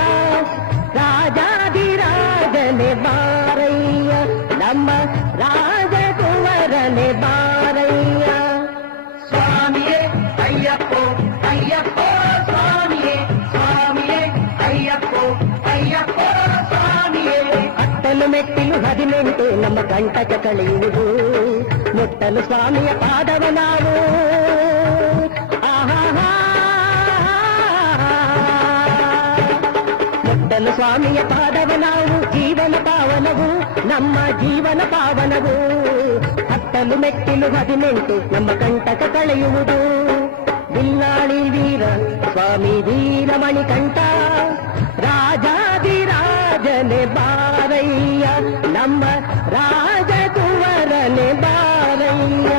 ರಾಜಾಧಿರಾಜನೆ ಬಾರಯ್ಯ, ನಮ್ಮ ರಾಜಕುವರನೆ ಬಾರಯ್ಯ. ಸ್ವಾಮಿಯೇ ಅಯ್ಯಪ್ಪೋ ಅಯ್ಯಪ್ಪೋ ಸ್ವಾಮಿಯೇ, ಸ್ವಾಮಿಯೇ ಅಯ್ಯಪ್ಪೋ ಅಯ್ಯಪ್ಪೋ ಸ್ವಾಮಿಯೇ. ಹತ್ತಲು ಮೆಟ್ಟಿಲು 18 ನಮ್ಮ ಕಂಟಕ ಕಳೆಯುವುದು. ಮುಟ್ಟಲು ಸ್ವಾಮಿಯ ಪಾದವ ನಾವು, ಮುಟ್ಟಲು ಸ್ವಾಮಿಯ ಪಾದವ ನಾವು. ಜೀವನ ಪಾವನವು ನಮ್ಮ ಜೀವನ ಪಾವನವು. ಹತ್ತಲು ಮೆಟ್ಟಿಲು 18 ನಮ್ಮ ಕಂಟಕ ಕಳೆಯುವುದು. ಬಿಲ್ಲಾಳಿ ವೀರ ಸ್ವಾಮಿ ವೀರಮಣಿಕಂಠ, ರಾಜಾಧಿರಾಜನೆ ಬಾರಯ್ಯ, ನಮ್ಮ ರಾಜಕುವರನೆ ಬಾರಯ್ಯ.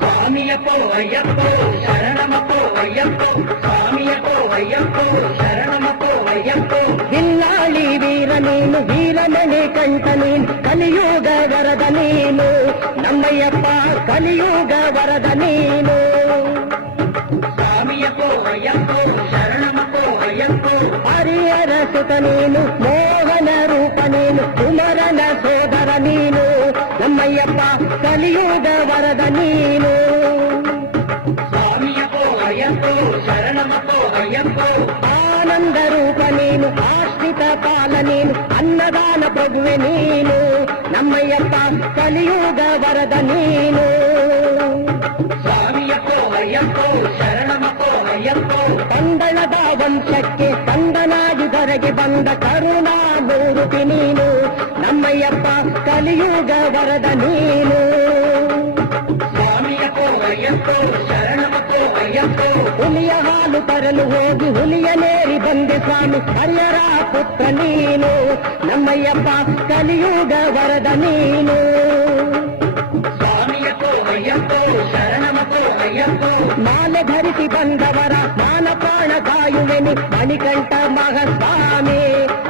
ಸ್ವಾಮಿಯಪ್ಪೋ ಅಯ್ಯಪ್ಪೋ ಶರಣಮಪ್ಪೋ ಅಯ್ಯಪ್ಪೋ, ಸ್ವಾಮಿಯಪ್ಪೋ ಅಯ್ಯಪ್ಪೋ ಶರಣಮಪ್ಪೋ ಅಯ್ಯಪ್ಪೋ. ಬಿಲ್ಲಾಳಿ ವೀರ ನೀನು ವೀರಮಣಿ ಕಂಠ ನೀನು, ಕಲಿಯುಗ ವರದ ನೀನು ನಮ್ಮಯ್ಯಪ್ಪ, ಕಲಿಯುಗ ವರದ ನೀನು. ಸ್ವಾಮಿಯಪ್ಪೋ ಅಯ್ಯಪ್ಪೋ ಶರಣಮಪ್ಪೋ ಅಯ್ಯಪ್ಪೋ. ಹರಿಹರ ಸುತ ನೀನು ಮೋಹನ ರೂಪ ನೀನು, ಕುಮರನ ಸೋದರ ನೀನು ನಮ್ಮಯ್ಯಪ್ಪ, ಕಲಿಯುಗ ವರದ ನೀನು. ಸ್ವಾಮಿಯಪ್ಪೋ ಅಯ್ಯಪ್ಪೋ ಶರಣಮಪ್ಪೋ ಅಯ್ಯಪ್ಪೋ. ಆನಂದ ರೂಪ ನೀನು, ಆಶ್ರಿತ ಪಾಲ ನೀನು, ಅನ್ನದಾನ ಪ್ರಭುವೆ ನೀನು ನಮ್ಮಯ್ಯಪ್ಪ, ಕಲಿಯುಗ ವರದ ನೀನು. ಸ್ವಾಮಿಯಪ್ಪೋ ಅಯ್ಯಪ್ಪೋ ಶರಣಮಪ್ಪೋ ಅಯ್ಯಪ್ಪೋ. ಪಂದಳದ ವಂಶಕ್ಕೆ ಕಂದನಾಗಿ ಧರೆಗೆ ಬಂದ ಕರುಣಾಮೂರ್ತಿ ನೀನು ನಮ್ಮಯ್ಯಪ್ಪ, ಕಲಿಯುಗ ವರದ ನೀನು. ಸ್ವಾಮಿಯಪ್ಪೋ ಅಯ್ಯಪ್ಪೋ ಶರಣಮಪ್ಪೋ ಅಯ್ಯಪ್ಪೋ. ಹುಲಿಯ ಹಾಲು ತರಲು ಹೋಗಿ ಹುಲಿಯನೇರಿ ಬಂದೆ ಸ್ವಾಮಿ, ಹರಿಹರ ಪುತ್ರ ನೀನು ನಮ್ಮಯ್ಯಪ್ಪ, ಕಲಿಯುಗ ವರದ ನೀನು. ಬೇಡಿ ಬಂದವರ ಮಾನ ಪ್ರಾಣ ಕಾಯುವೆನು ಮಣಿಕಂಠ ಮಹಾಸ್ವಾಮಿ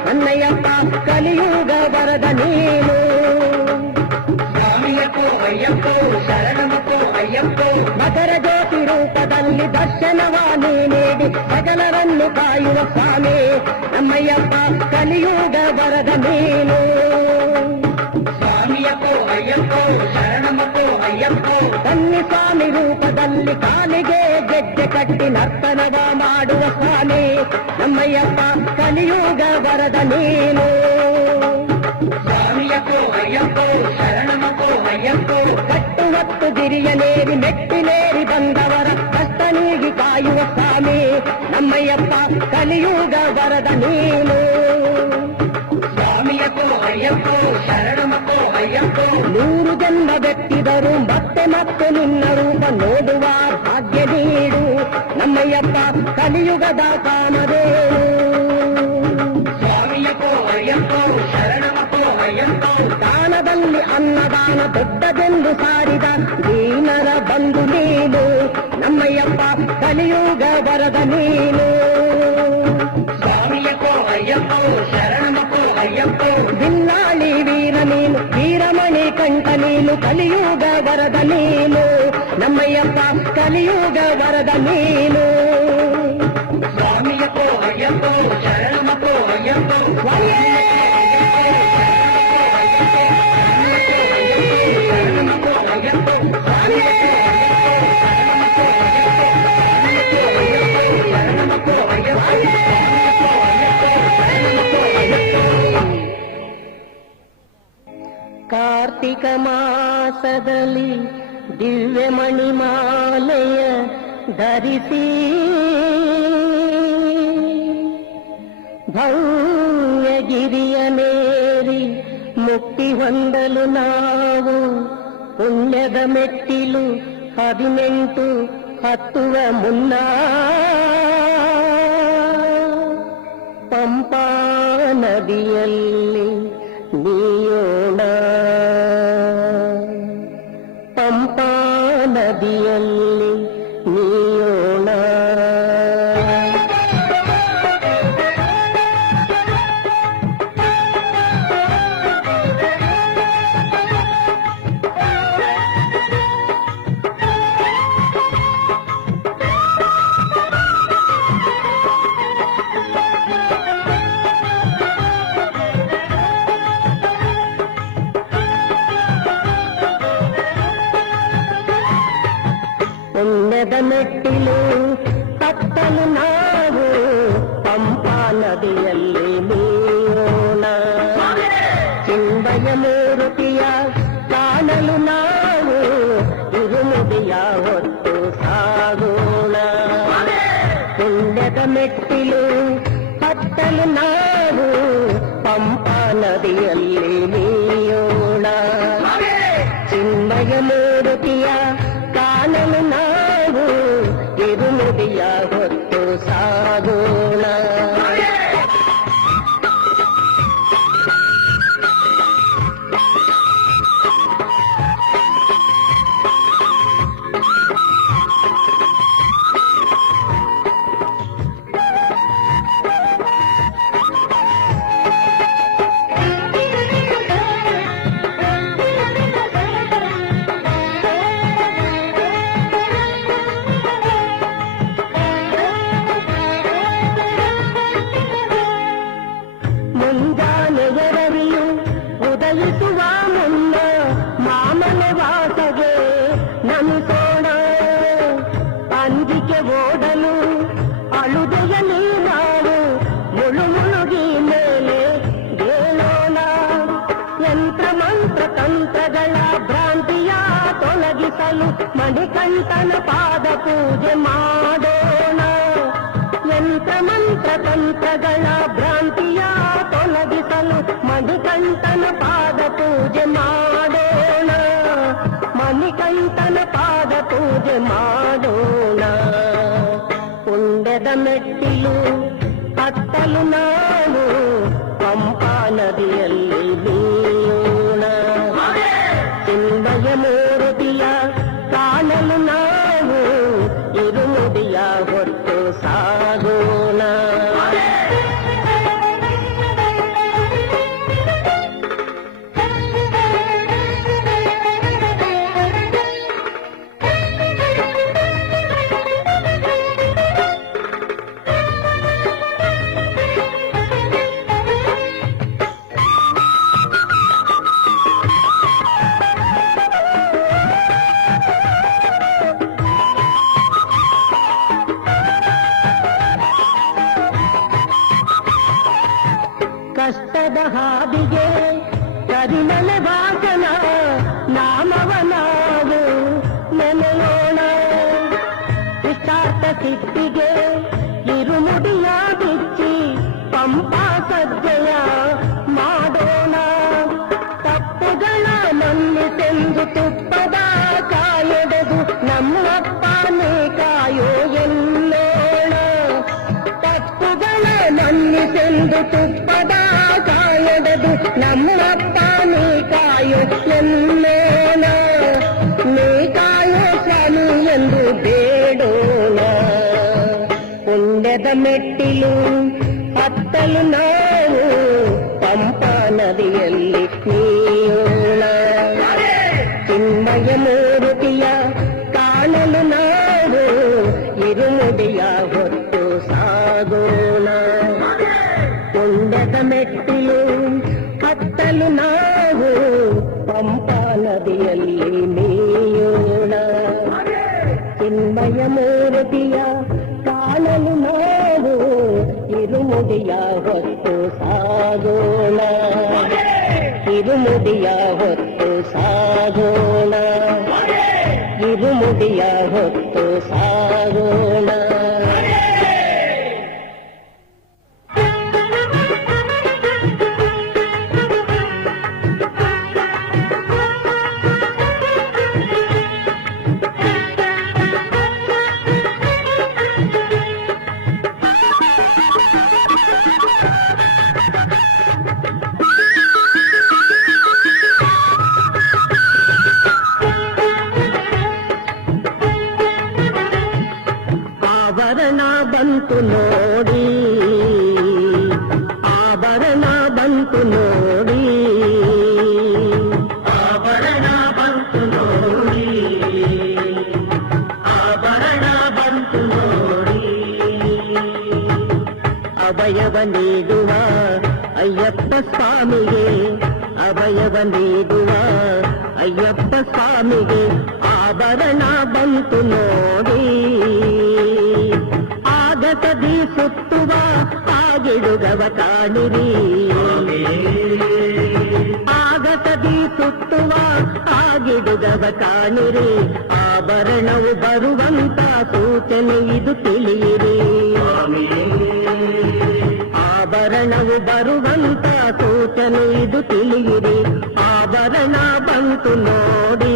ನನ್ನಯ್ಯಪ್ಪ ಕಲಿಯುಗ ವರದ ನೀನು ಸ್ವಾಮಿಯಪ್ಪೋ ಅಯ್ಯಪ್ಪೋ ಶರಣಮಪ್ಪೋ ಅಯ್ಯಪ್ಪೋ ಮಕರ ಜ್ಯೋತಿ ರೂಪದಲ್ಲಿ ದರ್ಶನವ ನೀಡಿ ಸಕಲರನ್ನು ಕಾಯುವ ಸ್ವಾಮಿ ನಮ್ಮಯ್ಯಪ್ಪ ಕಲಿಯುಗ ವರದ ನೀನು ಸ್ವಾಮಿಯಪ್ಪೋ ಅಯ್ಯಪ್ಪೋ ಶರಣಮಪ್ಪೋ ಅಯ್ಯಪ್ಪೋ ಕನ್ನಿ ಸ್ವಾಮಿ ರೂಪದಲ್ಲಿ ಕಾಲಿಗೆ ಗೆಜ್ಜೆ ಕಟ್ಟಿ ನರ್ತನವ ಮಾಡುವ ಸ್ವಾಮಿ ನಮ್ಮಯ್ಯಪ್ಪ ಕಲಿಯುಗ ವರದ ನೀನು ಸ್ವಾಮಿಯಪ್ಪೋ ಅಯ್ಯಪ್ಪೋ ಶರಣಮಪ್ಪೋ ಅಯ್ಯಪ್ಪೋ ಕಟ್ಟುವತ್ತು ಗಿರಿಯನೇರಿ ಮೆಟ್ಟಿಲೇರಿ ಬಂದವರ ಕಷ್ಟ ನೀಗಿ ಕಾಯುವ ಸ್ವಾಮಿ ನಮ್ಮಯ್ಯಪ್ಪ ಕಲಿಯುಗ ವರದ ನೀನು ಸ್ವಾಮಿಯಪ್ಪೋ ಅಯ್ಯಪ್ಪೋ ಶರಣಮಪ್ಪೋ ಅಯ್ಯಪ್ಪೋ 100 ಜನ್ಮ ಬೆಟ್ಟಿದರು ಮತ್ತೆ ಮತ್ತೆ ನಿನ್ನ ರೂಪ ನೋಡುವ ಭಾಗ್ಯ ನೀಡು ನಮ್ಮಯ್ಯಪ್ಪ ಕಲಿಯುಗದ ಕಾಮಧೇನು ಸ್ವಾಮಿಯಪ್ಪೋ ಅಯ್ಯಪ್ಪೋ ಶರಣಮಪ್ಪೋ ಅಯ್ಯಪ್ಪೋ ದಾನದಲ್ಲಿ ಅನ್ನದಾನ ದೊಡ್ಡದೆಂದು ಸಾರಿದ ದೀನರ ಬಂಧು ನೀನು ನಮ್ಮಯ್ಯಪ್ಪ ಕಲಿಯುಗ ವರದ ನೀನು ಸ್ವಾಮಿಯಪ್ಪೋ ಅಯ್ಯಪ್ಪೋ ಶರಣಮಪ್ಪೋ ಅಯ್ಯಪ್ಪೋ ಬಿಲ್ಲಾಳಿ ವೀರ ನೀನು ವೀರಮಣಿ ಕಂಠ ನೀನು ಕಲಿಯುಗ ವರದ ನೀನು ನಮ್ಮಯ್ಯಪ್ಪ ಕಲಿಯುಗ ವರದ ನೀನು ಸ್ವಾಮಿಯಪ್ಪೋ ಅಯ್ಯಪ್ಪೋ ಶರಣಮಪ್ಪೋ ಅಯ್ಯಪ್ಪೋ ಶರಣಮಪ್ಪೋ ಅಯ್ಯಪ್ಪೋ ಶರಣಮಪ್ಪೋ ಅಯ್ಯಪ್ಪೋ ಕಾರ್ತಿಕ ಮಾಸದಲ್ಲಿ ದಿವ್ಯ ಮಣಿಮಾಲೆಯ ಧರಿಸಿ ಭವ್ಯಗಿರಿಯ ಮೇರಿ ಮುಕ್ತಿ ಹೊಂದಲು ನಾವು ಪುಣ್ಯದ ಮೆಟ್ಟಿಲು 18 ಹತ್ತುವ ಮುನ್ನ ಪಂಪಾ ನದಿಯಲ್ಲಿ ನೀಯೋಣ ಪಂಪಾ ನದಿಯಲ್ಲಿ ನೀಯೋಣ ಪುಣ್ಯದ ಮೆಟ್ಟಿಲು ಹತ್ತಲು ನಾವು ಪಂಪಾ ನದಿಯಲ್ಲಿ ನೀರೋಣ ಚಿಂಬಯ ಮೂರುತಿಯ ಕಾಣಲು ನಾವು ಇರುಮುಡಿಯ ಹೊತ್ತು ಸಾಗೋಣ ಪುಣ್ಯದ ಮೆಟ್ಟಿಲು ಹತ್ತಲು ನಾವು ಪಂಪಾ ನದಿಯಲ್ಲಿ ನೀರೋಣ ಚಿಂಬಯ ಮೂರುತಿಯ ಕಾಣಲು ನಾವು ಇರುಮುಡಿಯ ಹೊತ್ತು ಸಾಗೋಣ ಮುಂಜಾನೆಯರವಿಯು ಉದಯಿಸುವ ಮುನ್ನ ಮಾಮನ ವಾಸಗೆ ನಮಿಸೋಣ ಅಂಜಿಕೆ ಓಡಲು ಅಳುದೆಯಲ್ಲಿ ನಾವು ಮುಳುಗಿ ಮೇಲೆ ಹೇಳೋಣ ಯಂತ್ರ ಮಂತ್ರ ತಂತ್ರಗಳ ಭ್ರಾಂತಿಯ ತೊಲಗಿಸಲು ಮಣಿಕಂಠನ ಪಾದ ಪೂಜೆ ಮಾಡೋಣ ಯಂತ್ರ ಮಂತ್ರ ತಂತ್ರಗಳ ಭ್ರಾಂತಿಯ ತೊಲಗಿಸಲು ಮಣಿಕಂಠನ ಪಾದ ಪೂಜೆ ಮಾಡೋಣ ಮಣಿಕಂಠನ ಪಾದ ಪೂಜೆ ಮಾಡೋಣ ಪುಣ್ಯದ ಮೆಟ್ಟಿಲು ಹತ್ತಲು ನಾವು ಪಂಪಾ ನದಿಯಲ್ಲಿ ನೀಯೋಣ ಚಿಂಬಯ ಮೂರುತಿಯ ಕಾಣಲು ನಾವು ಇರುಮುಡಿಯ ಹಾದಿಗೆ ಕರಿಮಲೆ ವಾಸನ ನಾಮವ ನಾವು ನೆನೆಯೋಣ. ಇಷ್ಟಾರ್ಥ ಸಿಟ್ಟಿಗೆ ಇರುಮುಡಿಯ ಬಿಚ್ಚಿ ಪಂಪಾ ಸಜ್ಜೆಯ ಮಾಡೋಣ. ತಪ್ಪುಗಳ ಮನ್ನಿಸೆಂದು ತುಪ್ಪದ ಕಾಯೊಡೆದು ನಮ್ಮಪ್ಪನೇ ಕಾಯೋ ಎನ್ನೋಣ. ತಪ್ಪುಗಳ ಮನ್ನಿಸೆಂದು ತುಪ್ಪದ ಕಾಯೊಡೆದು ನಮ್ಮಪ್ಪನೇ ಕಾಯೋ ಎನ್ನೋಣ. ನೀ ಕಾಯೋ ಸ್ವಾಮಿ ಎಂದು ಬೇಡೋಣ. ಪುಣ್ಯದ ಮೆಟ್ಟಿಲು ಹತ್ತಲು ನಾವು ಪಂಪಾ ನದಿಯಲ್ಲಿ ನೀಯೋಣ. ಚಿನ್ಮಯ ಮೂರ್ತಿಯ ಕಾಣಲು ನಾವು ಇರುಮುಡಿಯ ಹೊತ್ತು ಸಾಗೋಣ. ಪುಣ್ಯದ ಮೆಟ್ಟಿಲು ಹತ್ತಲು ನಾವು ಪಂಪಾ ನದಿಯಲ್ಲಿ ನೀಯೋಣ. ಚಿನ್ಮಯ ಮೂರ್ತಿಯ ಕಾಣಲು ನಾವು ಇರುಮುಡಿಯ ಹೊತ್ತು ಸಾಗೋಣ. ಇರುಮುಡಿಯ ಹೊತ್ತು ಸಾಗೋಣ. ಇರುಮುಡಿಯ ಹೊತ್ತು ಸಾಗೋಣ. ಆಭರಣ ಬಂತು ನೋಡಿ, ಆಭರಣ ಬಂತು ನೋಡಿ, ಆಭರಣ ಬಂತು ನೋಡಿ, ಆಭರಣ ಬಂತು ನೋಡಿ. ಅಭಯವ ನೀಡುವ ಅಯ್ಯಪ್ಪ ಸ್ವಾಮಿಗೆ, ಅಭಯವ ನೀಡುವ ಅಯ್ಯಪ್ಪ ಸ್ವಾಮಿಗೆ ಆಭರಣ ಬಂತು ನೋಡಿ. ಆಗಸದಿ ಸುತ್ತುವ ಆಗಿಡುಗವ ಕಾಣಿರಿ, ಆಗಸದಿ ಸುತ್ತುವ ಆಗಿಡುಗವ ಕಾಣಿರಿ. ಆಭರಣವು ಬರುವಂತ ಸೂಚನೆ ಇದು ತಿಳಿಯಿರಿ. ಆಭರಣವು ಬರುವಂತ ಸೂಚನೆ ಇದು ತಿಳಿಯಿರಿ. ಆಭರಣ ಬಂತು ನೋಡಿ.